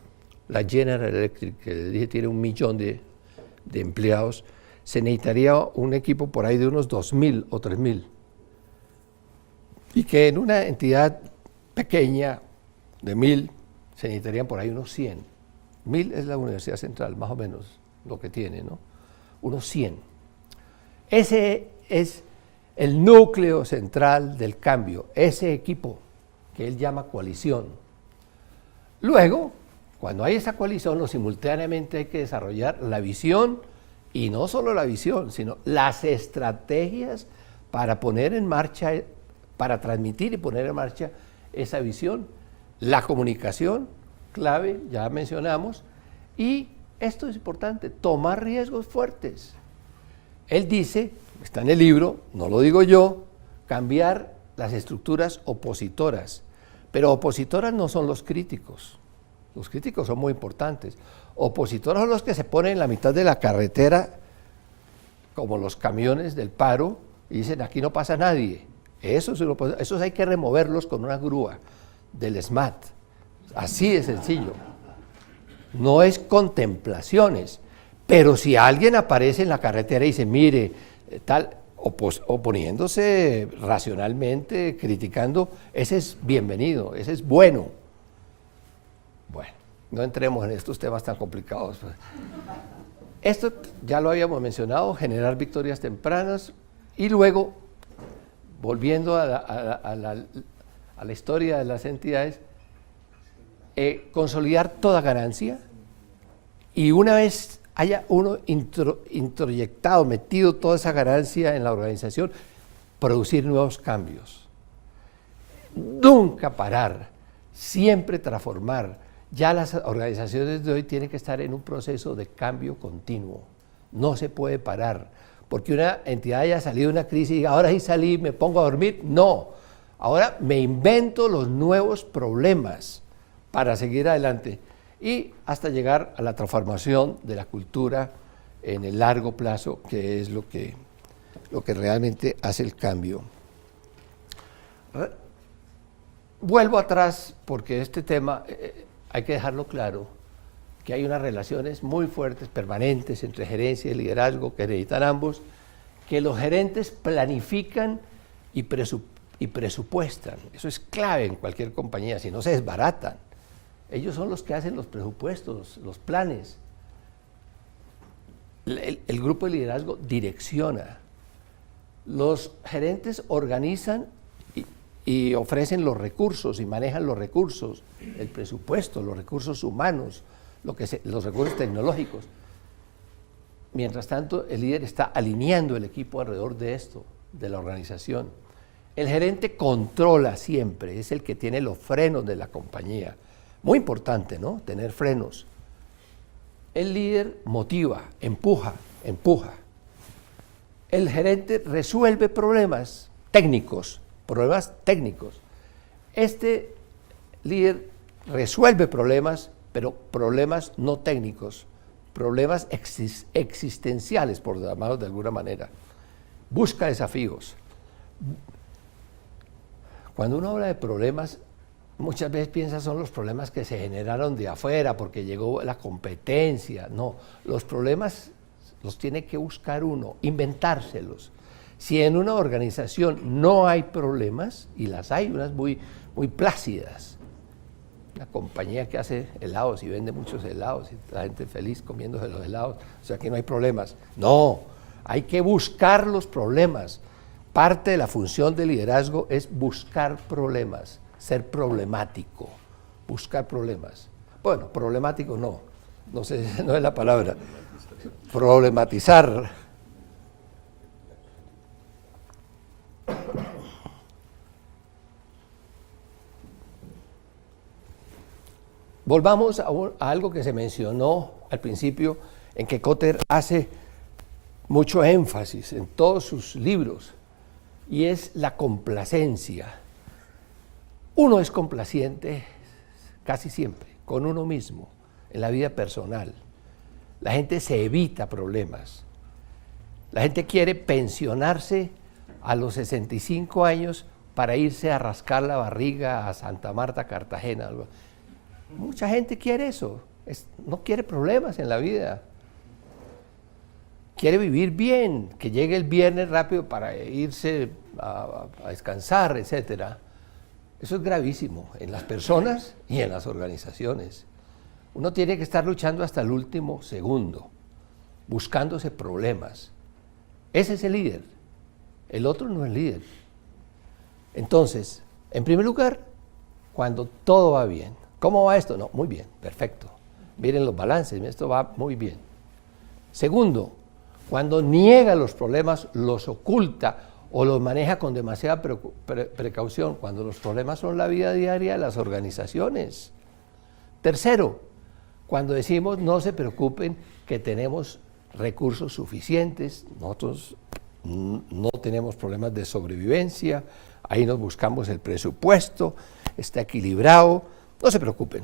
General Electric, que dije tiene 1 millón de empleados, se necesitaría un equipo por ahí de unos 2.000 o 3.000. Y que en una entidad pequeña de 1.000 se necesitarían por ahí unos 100. 1.000 es la Universidad Central, más o menos lo que tiene, ¿no? Unos 100. Ese es el núcleo central del cambio, ese equipo que él llama coalición. Luego, cuando hay esa coalición, simultáneamente hay que desarrollar la visión, y no solo la visión, sino las estrategias para poner en marcha, para transmitir y poner en marcha esa visión, la comunicación, clave, ya mencionamos, y esto es importante, tomar riesgos fuertes. Él dice, está en el libro, no lo digo yo, cambiar las estructuras opositoras, pero opositoras no son los críticos son muy importantes. Opositores son los que se ponen en la mitad de la carretera, como los camiones del paro, y dicen, aquí no pasa nadie. Esos hay que removerlos con una grúa del SMAT. Así de sencillo. No es contemplaciones, pero si alguien aparece en la carretera y dice, mire, tal, oponiéndose racionalmente, criticando, ese es bienvenido, ese es bueno. Bueno, no entremos en estos temas tan complicados. Esto ya lo habíamos mencionado, generar victorias tempranas, y luego, volviendo a la historia de las entidades, consolidar toda ganancia, y una vez haya uno introyectado, metido toda esa ganancia en la organización, producir nuevos cambios. Nunca parar, siempre transformar. Ya las organizaciones de hoy tienen que estar en un proceso de cambio continuo. No se puede parar, porque una entidad haya salido de una crisis y diga, ahora sí salí, me pongo a dormir. No, ahora me invento los nuevos problemas para seguir adelante y hasta llegar a la transformación de la cultura en el largo plazo, que es lo que realmente hace el cambio. Vuelvo atrás porque este tema, hay que dejarlo claro, que hay unas relaciones muy fuertes, permanentes, entre gerencia y liderazgo que necesitan ambos, que los gerentes planifican y presupuestan. Eso es clave en cualquier compañía, si no se desbaratan. Ellos son los que hacen los presupuestos, los planes. El grupo de liderazgo direcciona. Los gerentes organizan y ofrecen los recursos y manejan los recursos, el presupuesto, los recursos humanos, los recursos tecnológicos. Mientras tanto, el líder está alineando el equipo alrededor de esto, de la organización. El gerente controla siempre, es el que tiene los frenos de la compañía. Muy importante, ¿no? Tener frenos. El líder motiva, empuja. El gerente resuelve problemas técnicos. Este líder resuelve problemas, pero problemas no técnicos, problemas existenciales, por llamarlos de alguna manera. Busca desafíos. Cuando uno habla de problemas, muchas veces piensa son los problemas que se generaron de afuera porque llegó la competencia. No, los problemas los tiene que buscar uno, inventárselos. Si en una organización no hay problemas, y las hay, unas muy plácidas, una compañía que hace helados y vende muchos helados y la gente feliz comiéndose los helados, o sea que no hay problemas. No, hay que buscar los problemas. Parte de la función del liderazgo es buscar problemas, ser problemático, buscar problemas. Bueno, problemático no sé, no es la palabra. Problematizar. Volvamos a algo que se mencionó al principio, en que Kotter hace mucho énfasis en todos sus libros, y es la complacencia. Uno es complaciente casi siempre con uno mismo, en la vida personal. La gente se evita problemas. La gente quiere pensionarse a los 65 años para irse a rascar la barriga a Santa Marta, Cartagena. Mucha gente quiere eso, no quiere problemas en la vida. Quiere vivir bien, que llegue el viernes rápido para irse a descansar, etc. Eso es gravísimo en las personas y en las organizaciones. Uno tiene que estar luchando hasta el último segundo, buscándose problemas. Ese es el líder, el otro no es líder. Entonces, en primer lugar, cuando todo va bien. ¿Cómo va esto? No, muy bien, perfecto. Miren los balances, esto va muy bien. Segundo, cuando niega los problemas, los oculta o los maneja con demasiada precaución, cuando los problemas son la vida diaria de las organizaciones. Tercero, cuando decimos no se preocupen que tenemos recursos suficientes, nosotros no tenemos problemas de sobrevivencia, ahí nos buscamos el presupuesto, está equilibrado, no se preocupen.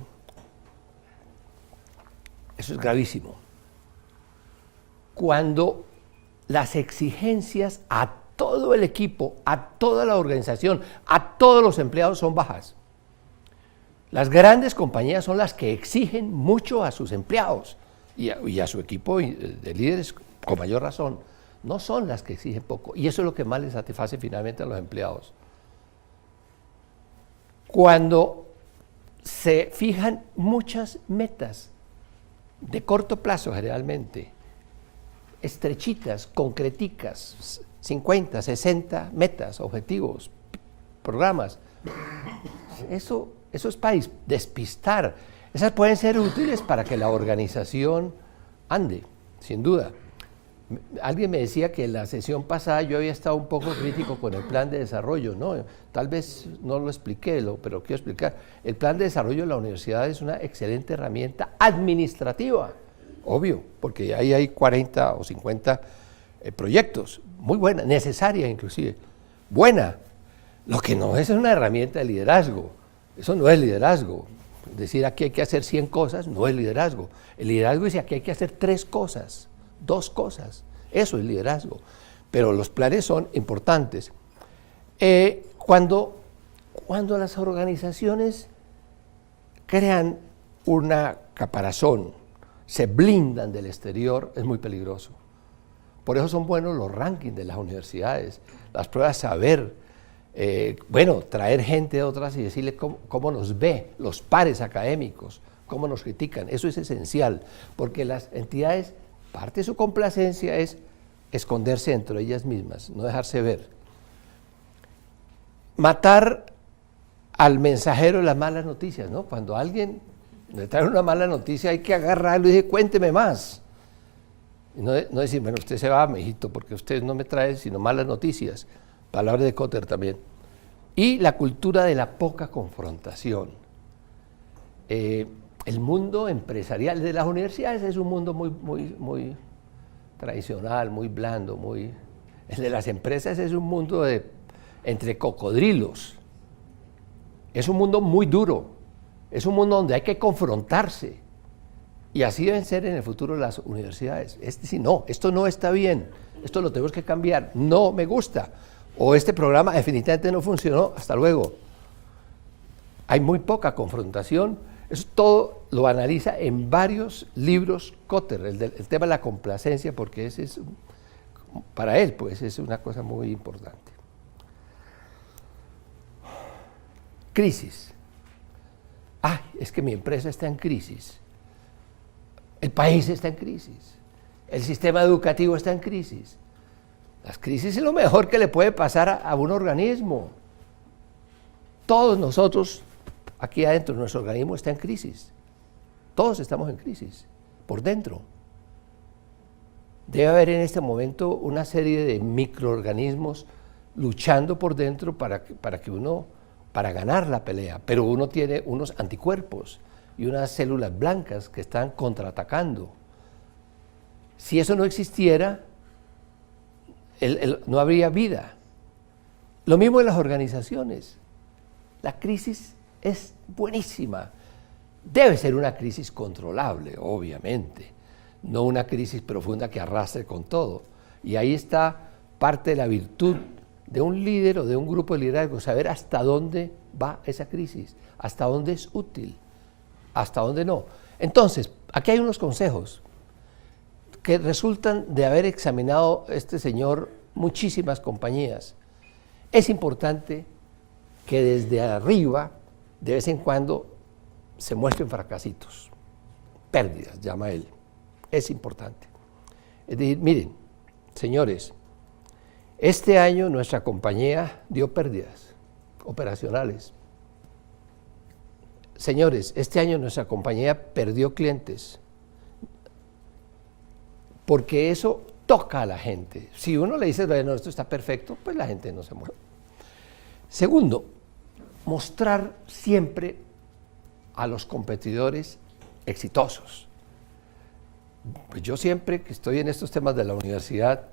Eso es gravísimo. Cuando las exigencias a todo el equipo, a toda la organización, a todos los empleados son bajas. Las grandes compañías son las que exigen mucho a sus empleados y a su equipo de líderes con mayor razón. No son las que exigen poco, y eso es lo que más les satisface finalmente a los empleados. Cuando se fijan muchas metas de corto plazo generalmente, estrechitas, concreticas, 50, 60 metas, objetivos, programas. Eso es para despistar. Esas pueden ser útiles para que la organización ande, sin duda. Alguien me decía que en la sesión pasada yo había estado un poco crítico con el plan de desarrollo, ¿no? Tal vez no lo expliqué, pero quiero explicar. El plan de desarrollo de la universidad es una excelente herramienta administrativa, obvio, porque ahí hay 40 o 50 proyectos, muy buena, necesaria inclusive, buena. Lo que no es una herramienta de liderazgo, eso no es liderazgo. Decir aquí hay que hacer 100 cosas no es liderazgo. El liderazgo dice aquí hay que hacer 3 cosas, 2 cosas, eso es liderazgo. Pero los planes son importantes. Cuando las organizaciones crean una caparazón, se blindan del exterior, es muy peligroso. Por eso son buenos los rankings de las universidades, las pruebas saber, traer gente de otras y decirle cómo nos ve, los pares académicos, cómo nos critican. Eso es esencial, porque las entidades, parte de su complacencia es esconderse dentro de ellas mismas, no dejarse ver. Matar al mensajero de las malas noticias, ¿no? Cuando alguien le trae una mala noticia hay que agarrarlo y decir, cuénteme más. Y no decir, bueno, usted se va, mijito, porque usted no me trae sino malas noticias. Palabra de Kotter también. Y la cultura de la poca confrontación. El mundo empresarial de las universidades es un mundo muy tradicional, muy blando, el de las empresas es un mundo entre cocodrilos. Es un mundo muy duro, es un mundo donde hay que confrontarse. Y así deben ser en el futuro las universidades. No, esto no está bien, esto lo tenemos que cambiar, no me gusta. O este programa definitivamente no funcionó, hasta luego. Hay muy poca confrontación, eso todo lo analiza en varios libros Kotter, el tema de la complacencia, porque para él pues es una cosa muy importante. Crisis. Es que mi empresa está en crisis. El país está en crisis. El sistema educativo está en crisis. Las crisis es lo mejor que le puede pasar a un organismo. Todos nosotros, aquí adentro, nuestro organismo está en crisis. Todos estamos en crisis, por dentro. Debe haber en este momento una serie de microorganismos luchando por dentro para ganar la pelea, pero uno tiene unos anticuerpos y unas células blancas que están contraatacando. Si eso no existiera, no habría vida. Lo mismo en las organizaciones. La crisis es buenísima. Debe ser una crisis controlable, obviamente, no una crisis profunda que arrastre con todo. Y ahí está parte de la virtud de un líder o de un grupo de liderazgo, saber hasta dónde va esa crisis, hasta dónde es útil, hasta dónde no. Entonces, aquí hay unos consejos que resultan de haber examinado este señor muchísimas compañías. Es importante que desde arriba, de vez en cuando, se muestren fracasitos, pérdidas, llama él. Es importante. Es decir, miren, señores, este año nuestra compañía dio pérdidas operacionales. Señores, este año nuestra compañía perdió clientes, porque eso toca a la gente. Si uno le dice, bueno, esto está perfecto, pues la gente no se mueve. Segundo, mostrar siempre a los competidores exitosos. Pues yo siempre que estoy en estos temas de la universidad,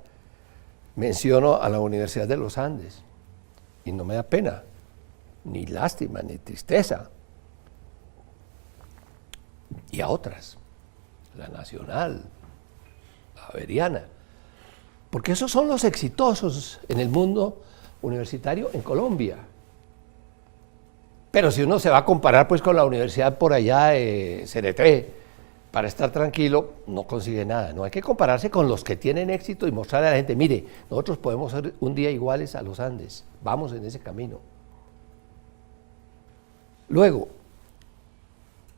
menciono a la Universidad de los Andes, y no me da pena, ni lástima, ni tristeza. Y a otras, la Nacional, la Javeriana, porque esos son los exitosos en el mundo universitario en Colombia. Pero si uno se va a comparar pues con la universidad por allá de CNT, para estar tranquilo, no consigue nada. No hay que compararse con los que tienen éxito y mostrarle a la gente, mire, nosotros podemos ser un día iguales a los Andes, vamos en ese camino. Luego,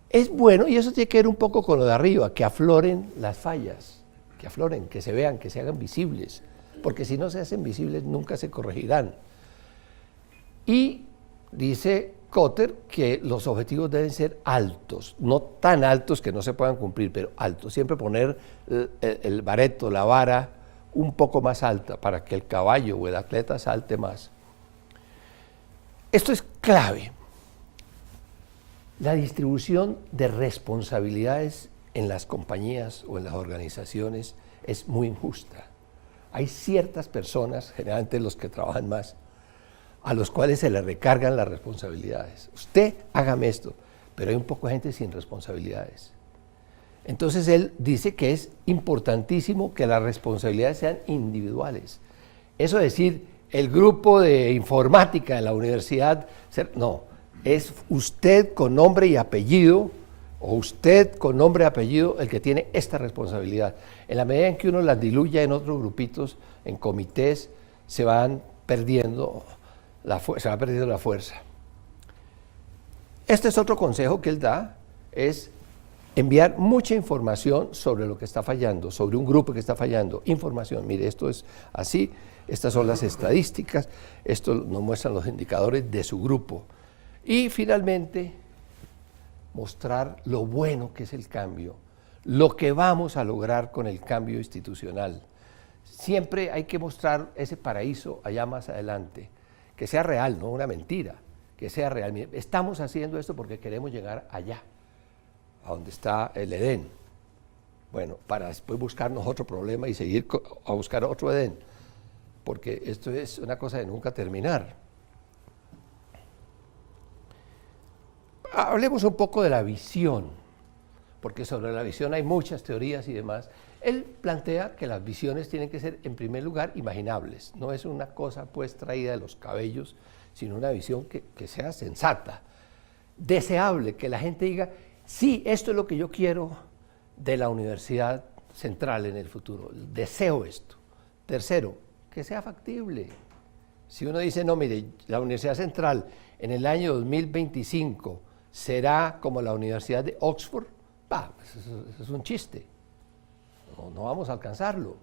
es bueno, y eso tiene que ver un poco con lo de arriba, que afloren las fallas, que afloren, que se vean, que se hagan visibles, porque si no se hacen visibles nunca se corregirán. Y dice Kotter que los objetivos deben ser altos, no tan altos que no se puedan cumplir, pero altos. Siempre poner el bareto, la vara, un poco más alta para que el caballo o el atleta salte más. Esto es clave. La distribución de responsabilidades en las compañías o en las organizaciones es muy injusta. Hay ciertas personas, generalmente los que trabajan más, a los cuales se les recargan las responsabilidades. Usted hágame esto, pero hay un poco de gente sin responsabilidades. Entonces él dice que es importantísimo que las responsabilidades sean individuales. Eso es decir, el grupo de informática de la universidad, no, es usted con nombre y apellido o usted con nombre y apellido el que tiene esta responsabilidad. En la medida en que uno las diluya en otros grupitos, en comités, se van perdiendo se va perdiendo la fuerza. Este es otro consejo que él da, es enviar mucha información sobre lo que está fallando, sobre un grupo que está fallando. Información, mire, esto es así, estas son las estadísticas, esto nos muestran los indicadores de su grupo. Y finalmente, mostrar lo bueno que es el cambio, lo que vamos a lograr con el cambio institucional. Siempre hay que mostrar ese paraíso allá más adelante, que sea real, no una mentira, que sea real. Estamos haciendo esto porque queremos llegar allá, a donde está el Edén. Bueno, para después buscarnos otro problema y seguir a buscar otro Edén, porque esto es una cosa de nunca terminar. Hablemos un poco de la visión, porque sobre la visión hay muchas teorías y demás. Él plantea que las visiones tienen que ser, en primer lugar, imaginables. No es una cosa pues traída de los cabellos, sino una visión que sea sensata, deseable, que la gente diga, sí, esto es lo que yo quiero de la Universidad Central en el futuro, deseo esto. Tercero, que sea factible. Si uno dice, no, mire, la Universidad Central en el año 2025 será como la Universidad de Oxford, eso es un chiste, no vamos a alcanzarlo.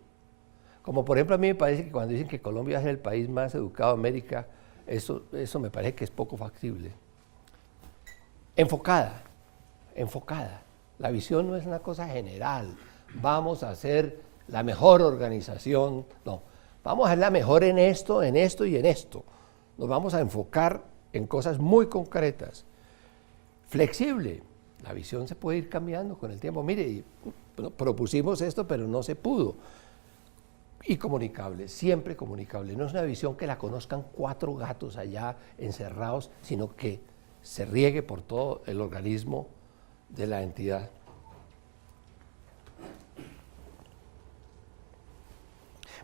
Como por ejemplo a mí me parece que cuando dicen que Colombia es el país más educado de América, eso me parece que es poco factible. Enfocada. La visión no es una cosa general, vamos a ser la mejor organización, no, vamos a ser la mejor en esto y en esto. Nos vamos a enfocar en cosas muy concretas. Flexible, la visión se puede ir cambiando con el tiempo. Mire, propusimos esto, pero no se pudo. Y comunicable, siempre comunicable. No es una visión que la conozcan 4 gatos allá encerrados, sino que se riegue por todo el organismo de la entidad.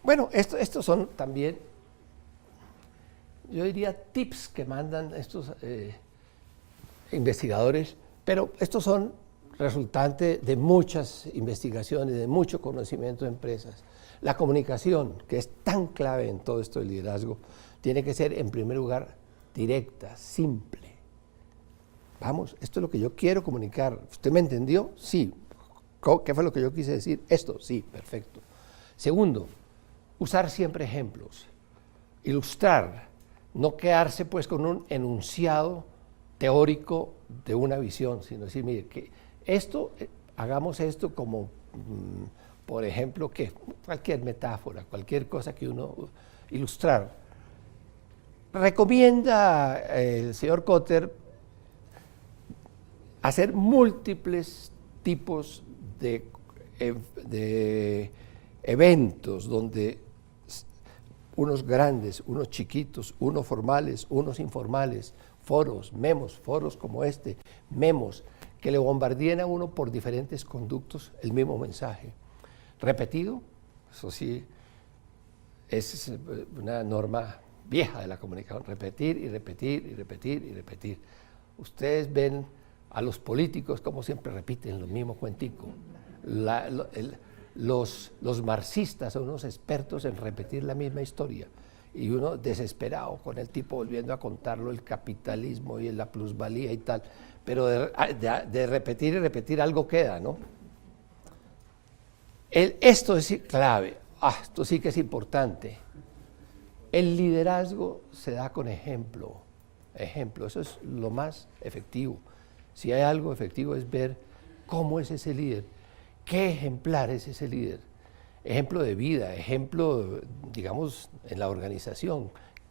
Bueno, estos son también, yo diría, tips que mandan estos investigadores, pero estos son resultantes de muchas investigaciones, de mucho conocimiento de empresas. La comunicación, que es tan clave en todo esto del liderazgo, tiene que ser, en primer lugar, directa, simple. Vamos, esto es lo que yo quiero comunicar. ¿Usted me entendió? Sí. ¿Qué fue lo que yo quise decir? Esto, sí, perfecto. Segundo, usar siempre ejemplos, ilustrar, no quedarse pues con un enunciado teórico de una visión, sino decir, mire, que esto, hagamos esto como, por ejemplo, que cualquier metáfora, cualquier cosa que uno ilustrar. Recomienda el señor Kotter hacer múltiples tipos de eventos donde unos grandes, unos chiquitos, unos formales, unos informales, foros como este, memos, que le bombardeen a uno por diferentes conductos el mismo mensaje. Repetido, eso sí, es una norma vieja de la comunicación, repetir y repetir y repetir y repetir. Ustedes ven a los políticos como siempre repiten lo mismo cuentico. Los marxistas son unos expertos en repetir la misma historia y uno desesperado con el tipo volviendo a contarlo, el capitalismo y la plusvalía y tal, pero de repetir y repetir algo queda, ¿no? Esto es clave, esto sí que es importante. El liderazgo se da con ejemplo, eso es lo más efectivo. Si hay algo efectivo es ver cómo es ese líder, qué ejemplar es ese líder. Ejemplo de vida, ejemplo, digamos, en la organización,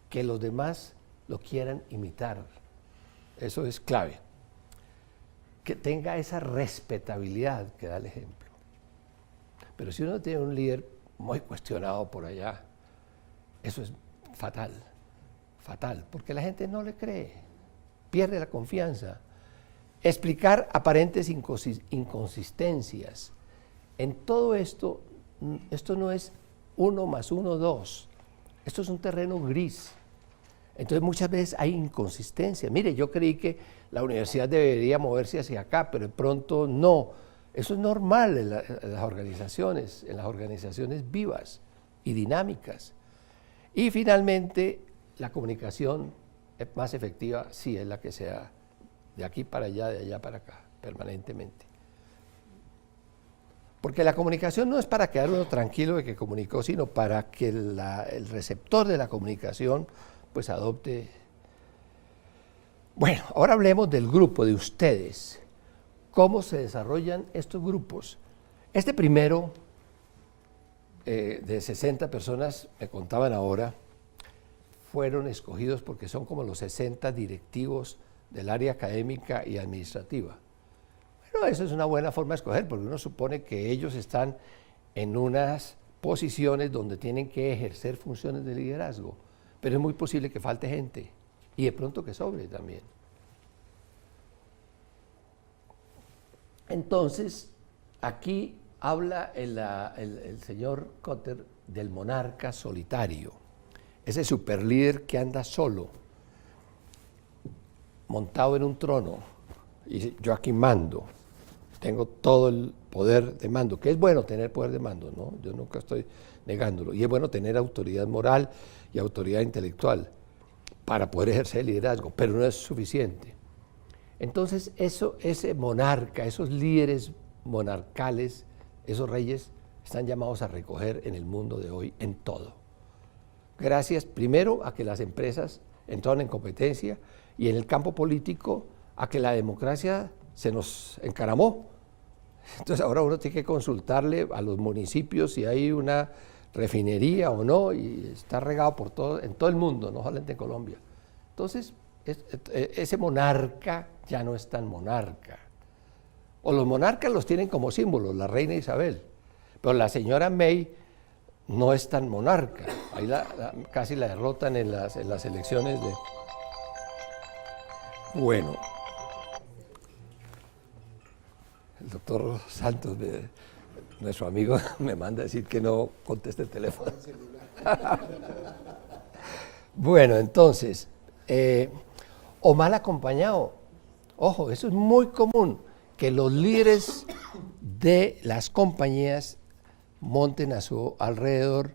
que los demás lo quieran imitar. Eso es clave. Que tenga esa respetabilidad que da el ejemplo. Pero si uno tiene un líder muy cuestionado por allá, eso es fatal, porque la gente no le cree, pierde la confianza. Explicar aparentes inconsistencias. En todo esto no es 1 más 1, 2. Esto es un terreno gris. Entonces muchas veces hay inconsistencia. Mire, yo creí que la universidad debería moverse hacia acá, pero de pronto no. Eso es normal en las organizaciones vivas y dinámicas. Y finalmente, la comunicación más efectiva sí es la que sea de aquí para allá, de allá para acá, permanentemente. Porque la comunicación no es para quedar uno tranquilo de que comunicó, sino para que el receptor de la comunicación pues adopte. Bueno, ahora hablemos del grupo, de ustedes. ¿Cómo se desarrollan estos grupos? Este primero, de 60 personas, me contaban ahora, fueron escogidos porque son como los 60 directivos del área académica y administrativa. Bueno, eso es una buena forma de escoger, porque uno supone que ellos están en unas posiciones donde tienen que ejercer funciones de liderazgo, pero es muy posible que falte gente y de pronto que sobre también. Entonces, aquí habla el señor Kotter del monarca solitario, ese superlíder que anda solo, montado en un trono, y yo aquí mando, tengo todo el poder de mando, que es bueno tener poder de mando, ¿no? Yo nunca estoy negándolo, y es bueno tener autoridad moral y autoridad intelectual para poder ejercer el liderazgo, pero no es suficiente. Entonces, ese monarca, esos líderes monarcales, esos reyes, están llamados a recoger en el mundo de hoy en todo. Gracias, primero, a que las empresas entraron en competencia y en el campo político a que la democracia se nos encaramó. Entonces, ahora uno tiene que consultarle a los municipios si hay una refinería o no, y está regado por todo, en todo el mundo, no solamente en Colombia. Entonces, ese monarca ya no es tan monarca. O los monarcas los tienen como símbolos, la reina Isabel, pero la señora May no es tan monarca. Ahí casi la derrotan en las elecciones de... Bueno, el doctor Santos, nuestro amigo, me manda a decir que no conteste el teléfono. Bueno, entonces, o mal acompañado. Ojo, eso es muy común, que los líderes de las compañías monten a su alrededor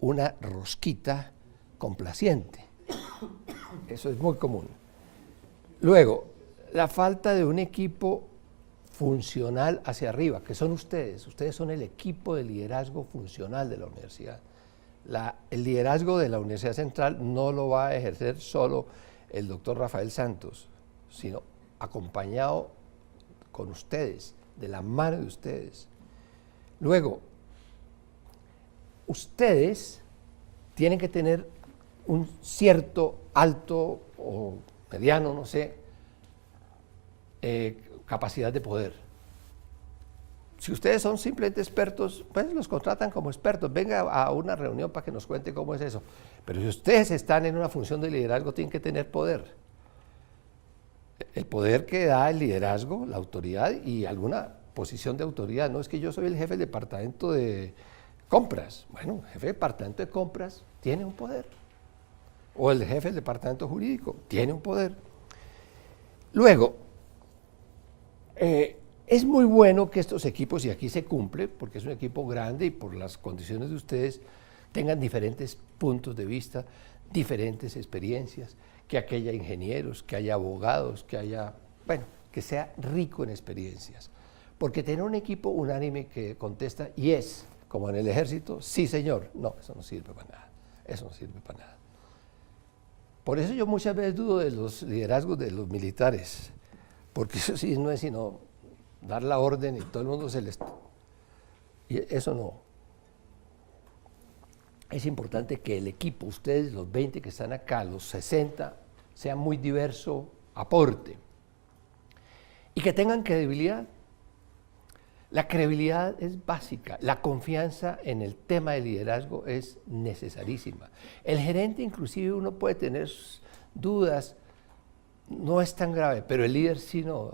una rosquita complaciente. Eso es muy común. Luego, la falta de un equipo funcional hacia arriba, que son ustedes. Ustedes son el equipo de liderazgo funcional de la universidad. El liderazgo de la Universidad Central no lo va a ejercer solo el doctor Rafael Santos, sino acompañado con ustedes, de la mano de ustedes. Luego, ustedes tienen que tener un cierto alto o mediano, no sé, capacidad de poder. Si ustedes son simplemente expertos, pues los contratan como expertos. Venga a una reunión para que nos cuente cómo es eso. Pero si ustedes están en una función de liderazgo, tienen que tener poder. El poder que da el liderazgo, la autoridad y alguna posición de autoridad. No es que yo soy el jefe del departamento de compras. Bueno, el jefe del departamento de compras tiene un poder. O el jefe del departamento jurídico tiene un poder. Luego, es muy bueno que estos equipos, y aquí se cumple, porque es un equipo grande y por las condiciones de ustedes, tengan diferentes puntos de vista, diferentes experiencias, que haya ingenieros, que haya abogados, que haya, bueno, que sea rico en experiencias. Porque tener un equipo unánime que contesta yes, como en el ejército, sí señor, no, eso no sirve para nada, eso no sirve para nada. Por eso yo muchas veces dudo de los liderazgos de los militares, porque eso sí no es sino dar la orden y todo el mundo se les... Y eso no. Es importante que el equipo, ustedes los 20 que están acá, los 60, sea muy diverso aporte y que tengan credibilidad. La credibilidad es básica, la confianza en el tema de liderazgo es necesarísima. El gerente inclusive uno puede tener dudas, no es tan grave, pero el líder sí no.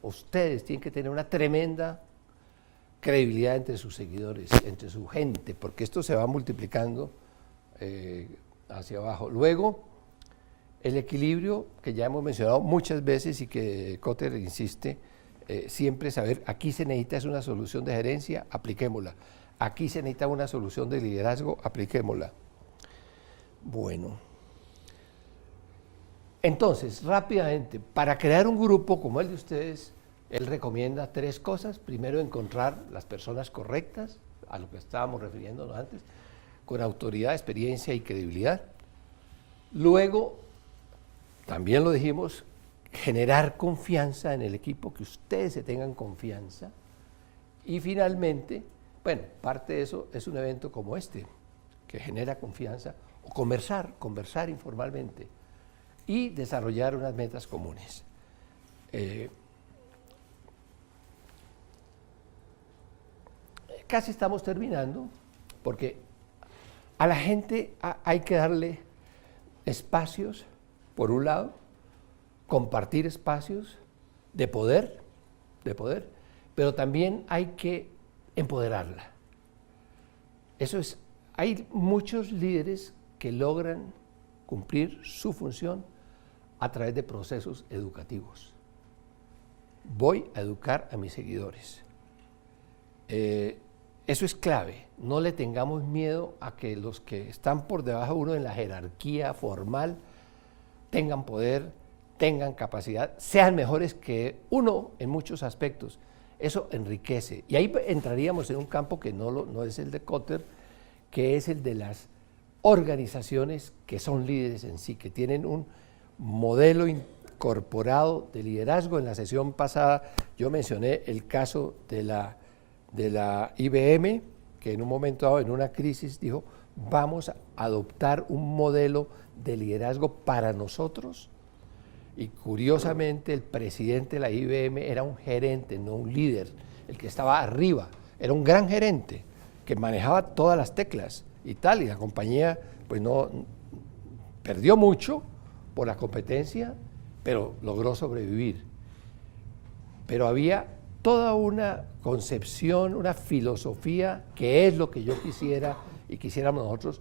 Ustedes tienen que tener una tremenda credibilidad entre sus seguidores, entre su gente, porque esto se va multiplicando hacia abajo. Luego, el equilibrio que ya hemos mencionado muchas veces y que Kotter insiste, siempre saber, aquí se necesita es una solución de gerencia, apliquémosla. Aquí se necesita una solución de liderazgo, apliquémosla. Bueno. Entonces, rápidamente, para crear un grupo como el de ustedes, él recomienda 3 cosas. Primero, encontrar las personas correctas, a lo que estábamos refiriéndonos antes, con autoridad, experiencia y credibilidad. Luego, también lo dijimos, generar confianza en el equipo, que ustedes se tengan confianza. Y finalmente, bueno, parte de eso es un evento como este, que genera confianza, o conversar informalmente y desarrollar unas metas comunes. Casi estamos terminando, porque a la gente hay que darle espacios, por un lado, compartir espacios de poder, pero también hay que empoderarla. Eso es, hay muchos líderes que logran cumplir su función a través de procesos educativos. Voy a educar a mis seguidores. Eso es clave. No le tengamos miedo a que los que están por debajo de uno en la jerarquía formal tengan poder, tengan capacidad, sean mejores que uno en muchos aspectos. Eso enriquece. Y ahí entraríamos en un campo que no es el de Kotter, que es el de las organizaciones que son líderes en sí, que tienen un modelo incorporado de liderazgo. En la sesión pasada yo mencioné el caso de la IBM, que en un momento dado, en una crisis, dijo, vamos a adoptar un modelo de liderazgo para nosotros. Y curiosamente el presidente de la IBM era un gerente, no un líder, el que estaba arriba, era un gran gerente que manejaba todas las teclas y tal, y la compañía pues no perdió mucho por la competencia, pero logró sobrevivir. Pero había toda una concepción, una filosofía, que es lo que yo quisiera y quisiéramos nosotros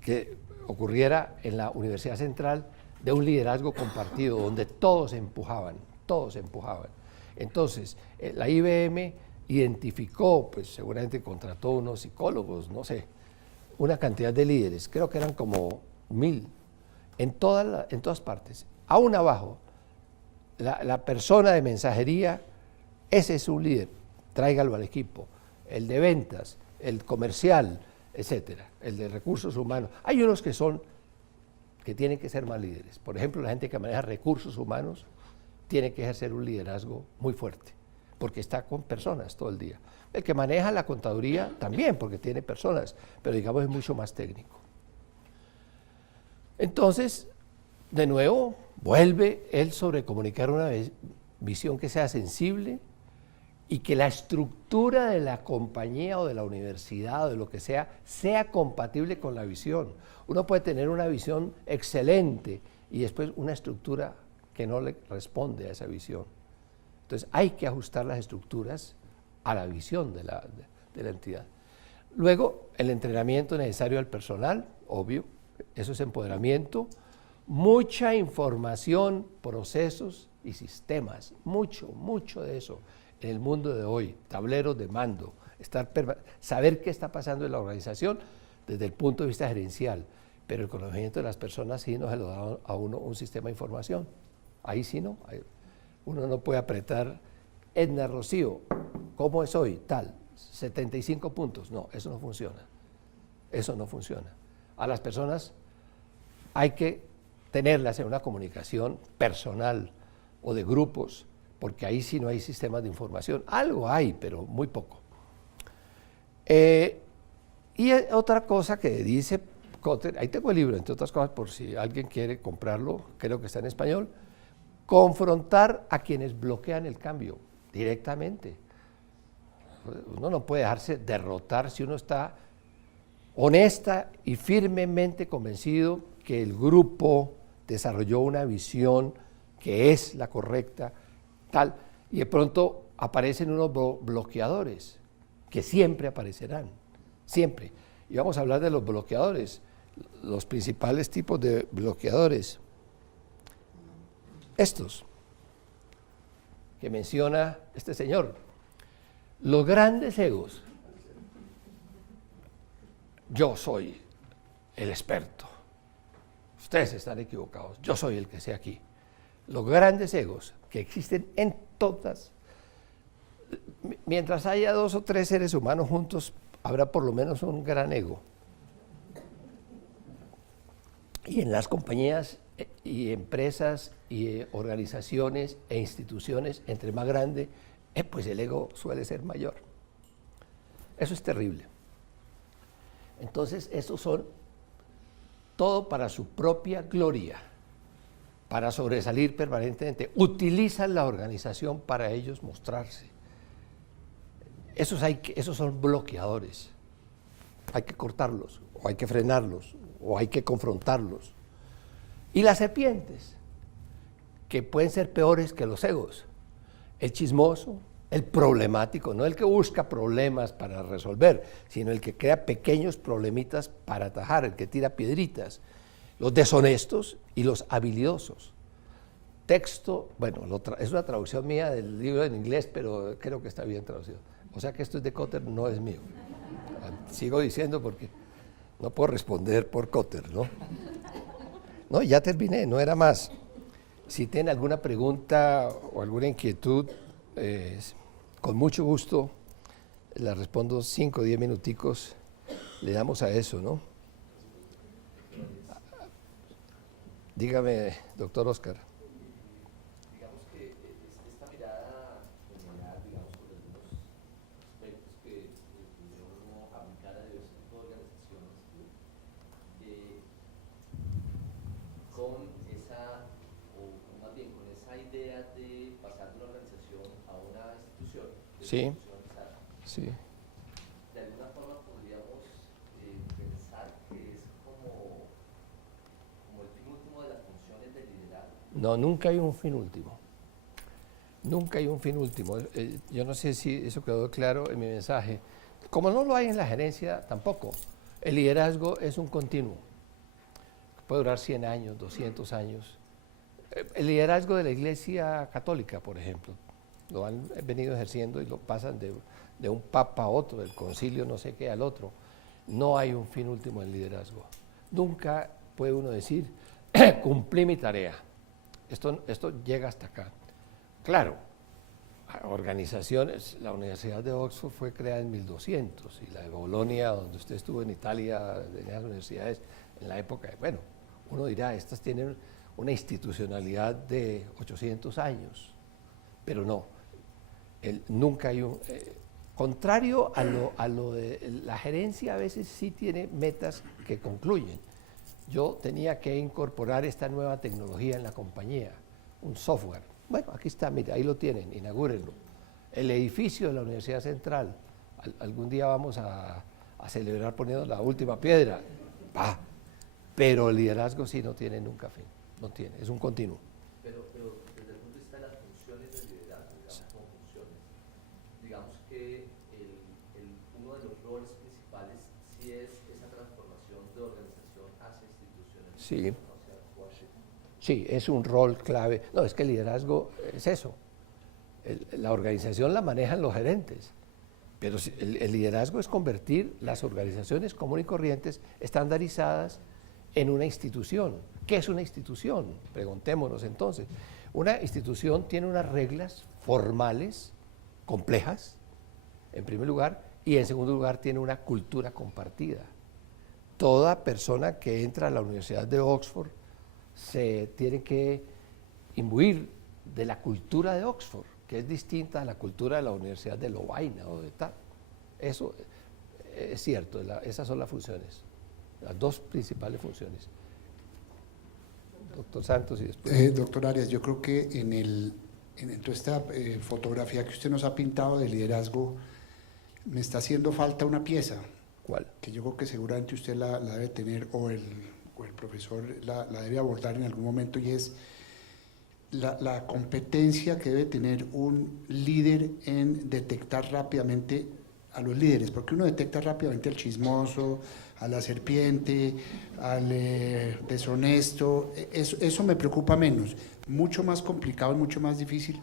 que ocurriera en la Universidad Central, de un liderazgo compartido, donde todos se empujaban. Entonces, la IBM identificó, pues seguramente contrató unos psicólogos, no sé, una cantidad de líderes, creo que eran como 1000, en todas partes. Aún abajo, la persona de mensajería, ese es un líder, tráigalo al equipo. El de ventas, el comercial, etcétera, el de recursos humanos. Hay unos que tienen que ser más líderes. Por ejemplo, la gente que maneja recursos humanos tiene que ejercer un liderazgo muy fuerte, porque está con personas todo el día. El que maneja la contaduría también, porque tiene personas, pero digamos es mucho más técnico. Entonces, de nuevo, vuelve él sobre comunicar una visión que sea sensible y que la estructura de la compañía o de la universidad o de lo que sea compatible con la visión. Uno puede tener una visión excelente y después una estructura que no le responde a esa visión. Entonces hay que ajustar las estructuras a la visión de la entidad. Luego, el entrenamiento necesario al personal, obvio, eso es empoderamiento, mucha información, procesos y sistemas, mucho de eso en el mundo de hoy, tableros de mando, saber qué está pasando en la organización desde el punto de vista gerencial, pero el conocimiento de las personas sí no se lo da a uno un sistema de información, ahí sí no, uno no puede apretar, Edna Rocío, ¿cómo es hoy? Tal, 75 puntos, no, eso no funciona. A las personas hay que tenerlas en una comunicación personal o de grupos, porque ahí sí no hay sistemas de información. Algo hay, pero muy poco. Y otra cosa que dice Kotter, ahí tengo el libro, entre otras cosas, por si alguien quiere comprarlo, creo que está en español, confrontar a quienes bloquean el cambio directamente. Uno no puede dejarse derrotar si uno está honesta y firmemente convencido que el grupo desarrolló una visión que es la correcta, tal, y de pronto aparecen unos bloqueadores, que siempre aparecerán, siempre. Y vamos a hablar de los bloqueadores, los principales tipos de bloqueadores. estos que menciona este señor. Los grandes egos. Yo soy el experto. Ustedes están equivocados. Yo soy el que sé aquí. Los grandes egos que existen en todas. Mientras haya 2 o 3 seres humanos juntos, habrá por lo menos un gran ego. Y en las compañías y empresas y organizaciones e instituciones, entre más grande, pues el ego suele ser mayor. Eso es terrible. Entonces, estos son todo para su propia gloria, para sobresalir permanentemente. Utilizan la organización para ellos mostrarse. Esos son bloqueadores. Hay que cortarlos, o hay que frenarlos, o hay que confrontarlos. Y las serpientes, que pueden ser peores que los egos. El chismoso, el problemático, no el que busca problemas para resolver, sino el que crea pequeños problemitas para atajar, el que tira piedritas. Los deshonestos y los habilidosos. Texto, bueno, es una traducción mía del libro en inglés, pero creo que está bien traducido. O sea que esto es de Kotter, no es mío. Sigo diciendo porque no puedo responder por Kotter, ¿no? No, ya terminé, no era más. Si tienen alguna pregunta o alguna inquietud, con mucho gusto la respondo 5 o 10 minuticos, le damos a eso, ¿no? Dígame, doctor Oscar. Digamos que esta mirada general, digamos, sobre algunos aspectos que uno aplicar a diversos tipos de organizaciones, con esa, o más bien con esa idea de pasar de una organización a una institución, Sí. Sí. de alguna forma podríamos pensar que es como el fin último de las funciones del liderazgo. No, nunca hay un fin último. Nunca hay un fin último. Yo no sé si eso quedó claro en mi mensaje. Como no lo hay en la gerencia, tampoco. El liderazgo es un continuo. Puede durar 100 años, 200 años. El liderazgo de la Iglesia Católica, por ejemplo, lo han venido ejerciendo y lo pasan de un papa a otro, del concilio no sé qué al otro. No hay un fin último del liderazgo. Nunca puede uno decir, cumplí mi tarea. Esto llega hasta acá. Claro, organizaciones, la Universidad de Oxford fue creada en 1200 y la de Bolonia, donde usted estuvo en Italia, de las universidades en la época, bueno, uno dirá, estas tienen una institucionalidad de 800 años, pero no, nunca hay un... contrario a lo de la gerencia, a veces sí tiene metas que concluyen. Yo tenía que incorporar esta nueva tecnología en la compañía, un software. Bueno, aquí está, mire, ahí lo tienen, inaugurenlo. El edificio de la Universidad Central, algún día vamos a celebrar poniendo la última piedra. Pero el liderazgo sí no tiene nunca fin, no tiene, es un continuo. Pero desde el punto de vista de las funciones del liderazgo, digamos, como funciones, digamos que uno de los roles principales sí es esa transformación de organización hacia instituciones. Sí. Sí, es un rol clave. No, es que el liderazgo es eso. La organización la manejan los gerentes, pero el liderazgo es convertir las organizaciones comunes y corrientes estandarizadas en una institución. ¿Qué es una institución? Preguntémonos entonces. Una institución tiene unas reglas formales, complejas, en primer lugar, y en segundo lugar tiene una cultura compartida. Toda persona que entra a la Universidad de Oxford se tiene que imbuir de la cultura de Oxford, que es distinta a la cultura de la Universidad de Lovaina o de tal. Eso es cierto, esas son las funciones, las dos principales funciones. Doctor Santos y después... doctor Arias, yo creo que en toda esta fotografía que usted nos ha pintado de liderazgo, me está haciendo falta una pieza. ¿Cuál? Que yo creo que seguramente usted la debe tener, o el profesor la debe abordar en algún momento, y es la competencia que debe tener un líder en detectar rápidamente a los líderes, porque uno detecta rápidamente al chismoso, a la serpiente, al deshonesto, eso me preocupa menos, mucho más complicado y mucho más difícil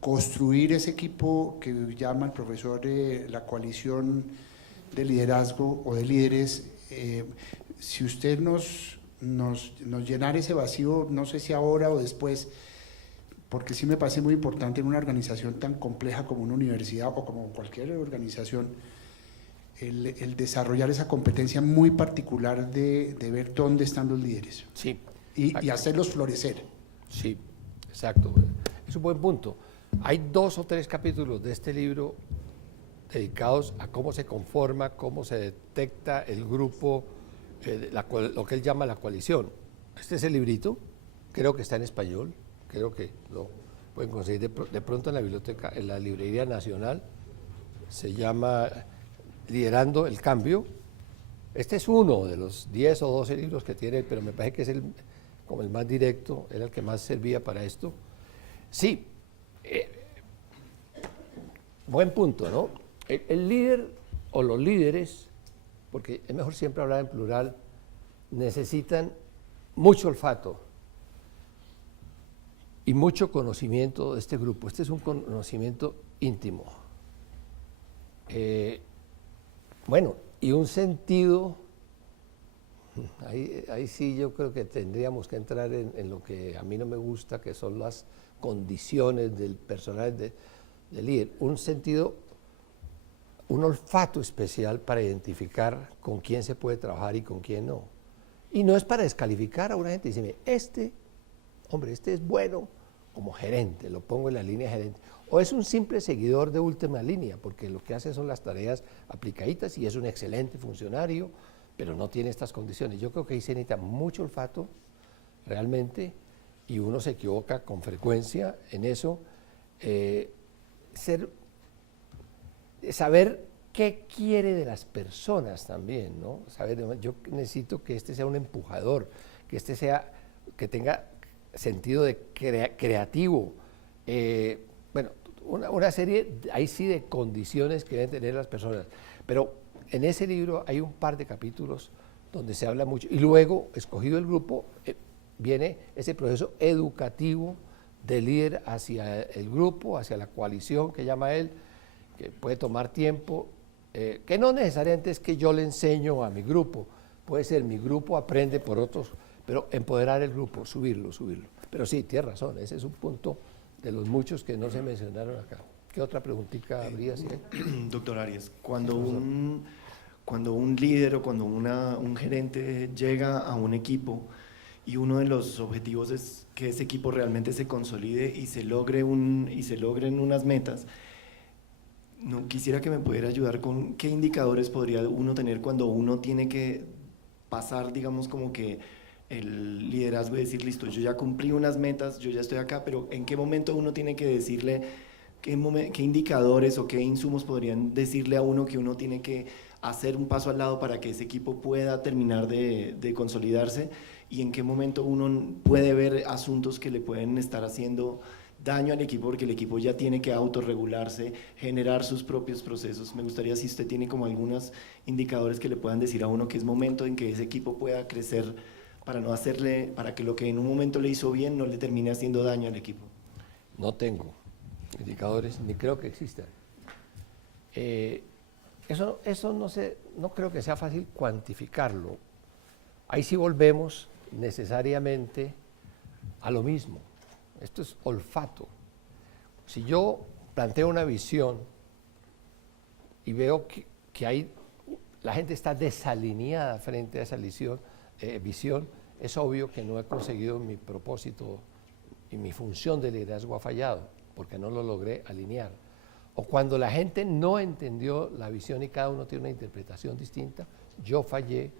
construir ese equipo que llama el profesor la coalición de liderazgo o de líderes. Si usted nos llenara ese vacío, no sé si ahora o después, porque sí me parece muy importante en una organización tan compleja como una universidad o como cualquier organización, el desarrollar esa competencia muy particular de ver dónde están los líderes. Sí. Y hacerlos florecer. Sí, exacto. Es un buen punto. Hay 2 o 3 capítulos de este libro dedicados a cómo se conforma, cómo se detecta el grupo, lo que él llama la coalición. Este es el librito, creo que está en español, creo que lo pueden conseguir de pronto en la biblioteca, en la Librería Nacional. Se llama Liderando el Cambio. Este es uno de los 10 o 12 libros que tiene, pero me parece que es como el más directo, era el que más servía para esto. Sí, buen punto, ¿no? El líder o los líderes, porque es mejor siempre hablar en plural, necesitan mucho olfato y mucho conocimiento de este grupo. Este es un conocimiento íntimo. Bueno, y un sentido, ahí sí yo creo que tendríamos que entrar en lo que a mí no me gusta, que son las condiciones del personal del líder. Un sentido, un olfato especial para identificar con quién se puede trabajar y con quién no. Y no es para descalificar a una gente y decirme, este es bueno como gerente, lo pongo en la línea gerente. O es un simple seguidor de última línea, porque lo que hace son las tareas aplicaditas y es un excelente funcionario, pero no tiene estas condiciones. Yo creo que ahí se necesita mucho olfato, realmente, y uno se equivoca con frecuencia en eso. Saber qué quiere de las personas también, ¿no? Saber, yo necesito que este sea un empujador, que tenga sentido de creativo. Bueno, una serie, ahí sí, de condiciones que deben tener las personas. Pero en ese libro hay un par de capítulos donde se habla mucho. Y luego, escogido el grupo, viene ese proceso educativo del líder hacia el grupo, hacia la coalición que llama él, que puede tomar tiempo, que no necesariamente es que yo le enseño a mi grupo, puede ser mi grupo aprende por otros, pero empoderar el grupo, subirlo. Pero sí, tienes razón, ese es un punto de los muchos que no se mencionaron acá. ¿Qué otra preguntita habría? Doctor Arias, cuando un líder o cuando un gerente llega a un equipo y uno de los objetivos es que ese equipo realmente se consolide y se logren unas metas, no quisiera que me pudiera ayudar con qué indicadores podría uno tener cuando uno tiene que pasar, digamos, como que el liderazgo y decir, listo, yo ya cumplí unas metas, yo ya estoy acá, pero ¿en qué momento uno tiene que decirle, qué indicadores o qué insumos podrían decirle a uno que uno tiene que hacer un paso al lado para que ese equipo pueda terminar de consolidarse, y en qué momento uno puede ver asuntos que le pueden estar haciendo daño al equipo porque el equipo ya tiene que autorregularse, generar sus propios procesos? Me gustaría si usted tiene como algunos indicadores que le puedan decir a uno que es momento en que ese equipo pueda crecer para que lo que en un momento le hizo bien no le termine haciendo daño al equipo. No tengo indicadores, ni creo que existan. Eso no creo que sea fácil cuantificarlo. Ahí sí volvemos necesariamente a lo mismo. Esto es olfato. Si yo planteo una visión y veo que la gente está desalineada frente a esa visión, es obvio que no he conseguido mi propósito y mi función de liderazgo ha fallado, porque no lo logré alinear. O cuando la gente no entendió la visión y cada uno tiene una interpretación distinta, yo fallé.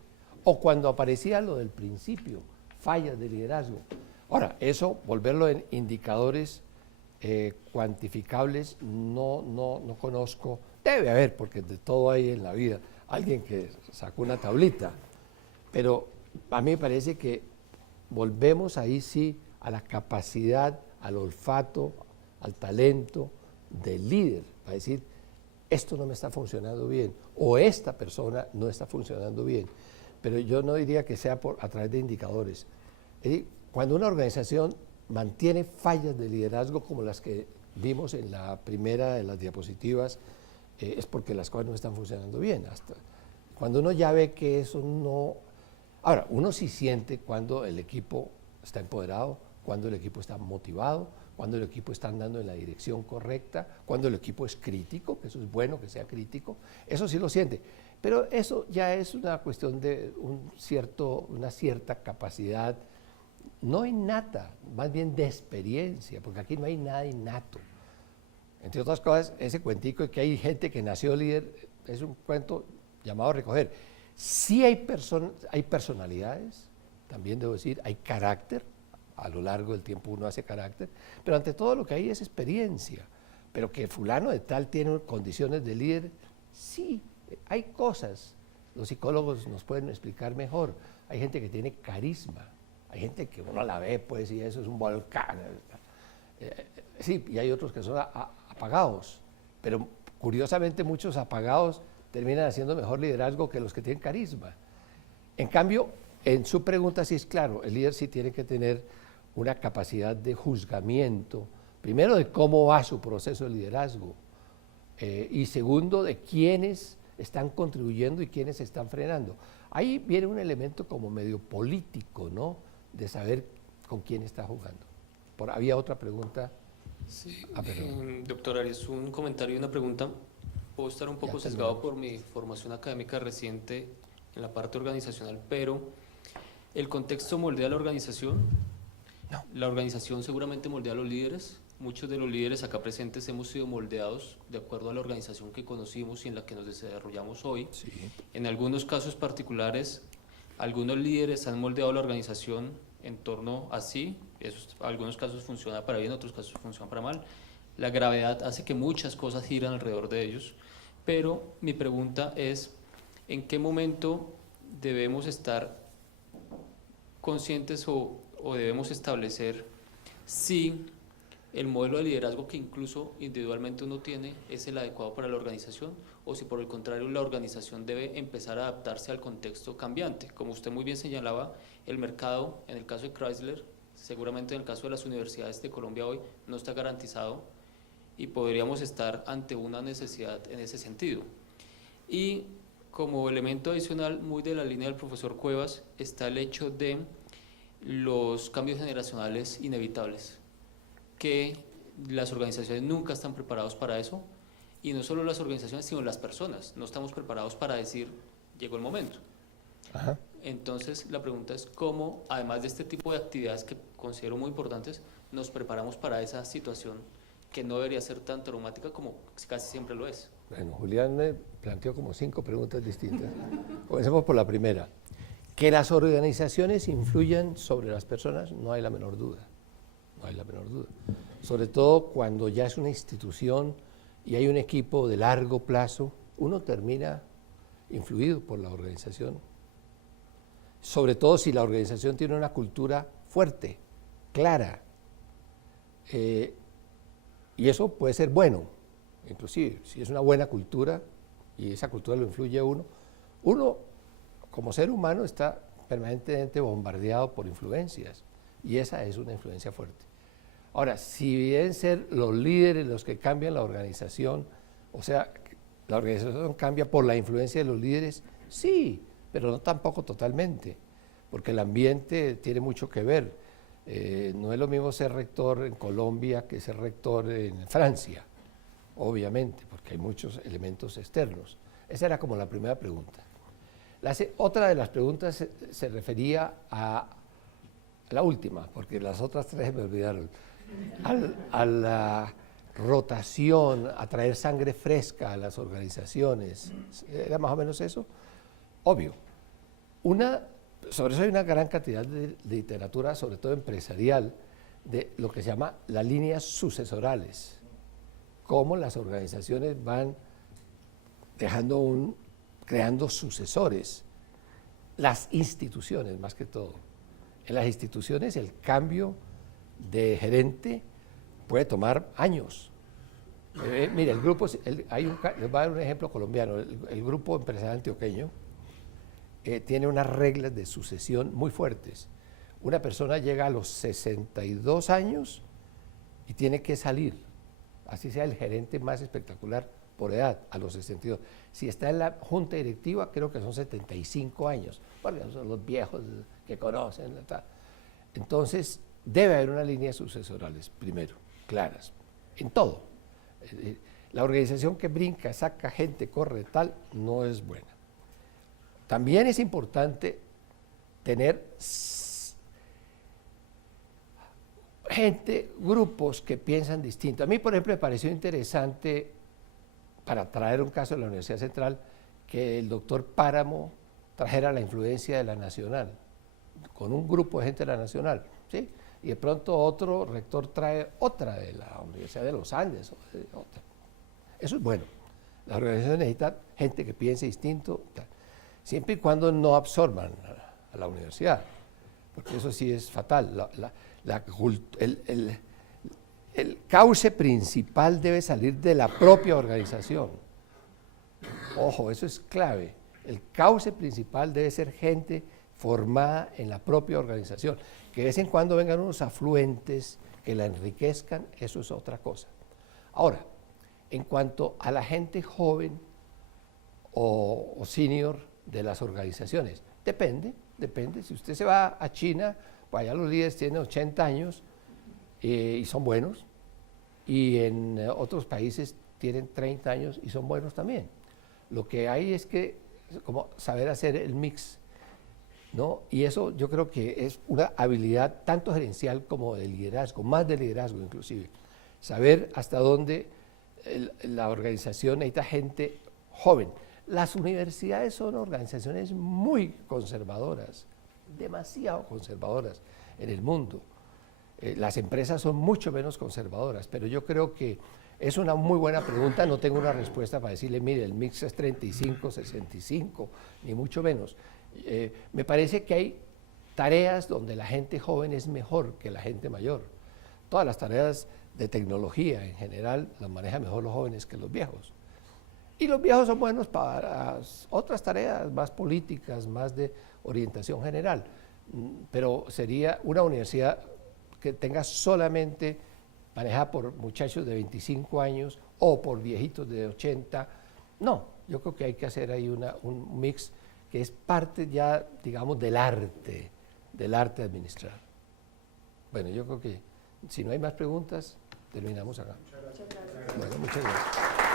O cuando aparecía lo del principio, fallas de liderazgo. Ahora, eso, volverlo en indicadores cuantificables, no conozco. Debe haber, porque de todo hay en la vida. Alguien que sacó una tablita. Pero a mí me parece que volvemos ahí sí a la capacidad, al olfato, al talento del líder, para decir, esto no me está funcionando bien, o esta persona no está funcionando bien. Pero yo no diría que sea a través de indicadores. Cuando una organización mantiene fallas de liderazgo como las que vimos en la primera de las diapositivas, es porque las cosas no están funcionando bien. Hasta cuando uno ya ve que eso no... Ahora, uno sí siente cuando el equipo está empoderado, cuando el equipo está motivado, cuando el equipo está andando en la dirección correcta, cuando el equipo es crítico, que eso es bueno que sea crítico, eso sí lo siente. Pero eso ya es una cuestión de una cierta capacidad, no innata, más bien de experiencia, porque aquí no hay nada innato. Entre otras cosas, ese cuentico de que hay gente que nació líder es un cuento llamado a recoger. Sí hay personalidades, también debo decir, hay carácter, a lo largo del tiempo uno hace carácter, pero ante todo lo que hay es experiencia. Pero que fulano de tal tiene condiciones de líder, sí, hay cosas, los psicólogos nos pueden explicar mejor. Hay gente que tiene carisma, hay gente que uno la ve pues y eso es un volcán. Sí, y hay otros que son apagados, pero curiosamente muchos apagados terminan haciendo mejor liderazgo que los que tienen carisma. En cambio, en su pregunta sí es claro, el líder sí tiene que tener una capacidad de juzgamiento, primero de cómo va su proceso de liderazgo, y segundo de quiénes están contribuyendo y quiénes están frenando. Ahí viene un elemento como medio político, ¿no? De saber con quién está jugando. Había otra pregunta. Sí, Perdón. doctor Arias, un comentario y una pregunta. Puedo estar un poco Ya sesgado por mi formación académica reciente en la parte organizacional, pero ¿el contexto moldea la organización? No. La organización seguramente moldea a los líderes. Muchos de los líderes acá presentes hemos sido moldeados de acuerdo a la organización que conocimos y en la que nos desarrollamos hoy. Sí. En algunos casos particulares, algunos líderes han moldeado la organización en torno a sí. Eso, en algunos casos funciona para bien, en otros casos funciona para mal. La gravedad hace que muchas cosas giran alrededor de ellos. Pero mi pregunta es, ¿en qué momento debemos estar conscientes o debemos establecer si el modelo de liderazgo que incluso individualmente uno tiene es el adecuado para la organización, o si por el contrario la organización debe empezar a adaptarse al contexto cambiante? Como usted muy bien señalaba, el mercado, en el caso de Chrysler, seguramente en el caso de las universidades de Colombia hoy, no está garantizado y podríamos estar ante una necesidad en ese sentido. Y como elemento adicional, muy de la línea del profesor Cuevas, está el hecho de los cambios generacionales inevitables, que las organizaciones nunca están preparadas para eso, y no solo las organizaciones, sino las personas. No estamos preparados para decir, llegó el momento. Ajá. Entonces, la pregunta es cómo, además de este tipo de actividades que considero muy importantes, nos preparamos para esa situación que no debería ser tan traumática como casi siempre lo es. Bueno, Julián me planteó como 5 preguntas distintas. Comencemos por la primera. Que las organizaciones influyan sobre las personas, no hay la menor duda. No hay la menor duda. Sobre todo cuando ya es una institución y hay un equipo de largo plazo, uno termina influido por la organización. Sobre todo si la organización tiene una cultura fuerte, clara. Y eso puede ser bueno, inclusive, si es una buena cultura y esa cultura lo influye a uno, uno como ser humano está permanentemente bombardeado por influencias y esa es una influencia fuerte. Ahora, si deben ser los líderes los que cambian la organización, o sea, la organización cambia por la influencia de los líderes, sí, pero no tampoco totalmente, porque el ambiente tiene mucho que ver. No es lo mismo ser rector en Colombia que ser rector en Francia, obviamente, porque hay muchos elementos externos. Esa era como la primera pregunta. Otra de las preguntas se refería a la última, porque las otras 3 me olvidaron, a la rotación, a traer sangre fresca a las organizaciones. ¿Era más o menos eso? Obvio. Sobre eso hay una gran cantidad de literatura, sobre todo empresarial, de lo que se llama las líneas sucesorales, cómo las organizaciones van creando sucesores, las instituciones más que todo. En las instituciones el cambio de gerente puede tomar años. Mire, les voy a dar un ejemplo colombiano, el grupo empresarial antioqueño, tiene unas reglas de sucesión muy fuertes. una persona llega a los 62 años y tiene que salir, así sea el gerente más espectacular por edad, a los 62. Si está en la junta directiva, creo que son 75 años, porque son los viejos que conocen. Tal. Entonces, debe haber una línea sucesorales, primero, claras, en todo. La organización que brinca, saca gente, corre, tal, no es buena. También es importante tener gente, grupos que piensan distinto. A mí, por ejemplo, me pareció interesante, para traer un caso de la Universidad Central, que el doctor Páramo trajera la influencia de la Nacional, con un grupo de gente de la Nacional, ¿sí? Y de pronto otro rector trae otra de la Universidad de los Andes. Otra. Eso es bueno. La organización necesita gente que piense distinto, siempre y cuando no absorban a la universidad, porque eso sí es fatal. El cauce principal debe salir de la propia organización. Ojo, eso es clave. El cauce principal debe ser gente formada en la propia organización. Que de vez en cuando vengan unos afluentes que la enriquezcan, eso es otra cosa. Ahora, en cuanto a la gente joven o senior de las organizaciones, depende. Si usted se va a China, pues allá los líderes tienen 80 años y son buenos, y en otros países tienen 30 años y son buenos también. Lo que hay es que como saber hacer el mix, ¿no? Y eso yo creo que es una habilidad tanto gerencial como de liderazgo, más de liderazgo inclusive. Saber hasta dónde la organización necesita gente joven. Las universidades son organizaciones muy conservadoras, demasiado conservadoras en el mundo. Las empresas son mucho menos conservadoras, pero yo creo que es una muy buena pregunta. No tengo una respuesta para decirle, mire, el mix es 35, 65, ni mucho menos. Me parece que hay tareas donde la gente joven es mejor que la gente mayor. Todas las tareas de tecnología en general las manejan mejor los jóvenes que los viejos. Y los viejos son buenos para otras tareas más políticas, más de orientación general. Pero sería una universidad que tenga solamente manejada por muchachos de 25 años o por viejitos de 80. No, yo creo que hay que hacer ahí un mix que es parte ya, digamos, del arte de administrar. Bueno, yo creo que si no hay más preguntas, terminamos acá. Muchas gracias. Bueno, muchas gracias.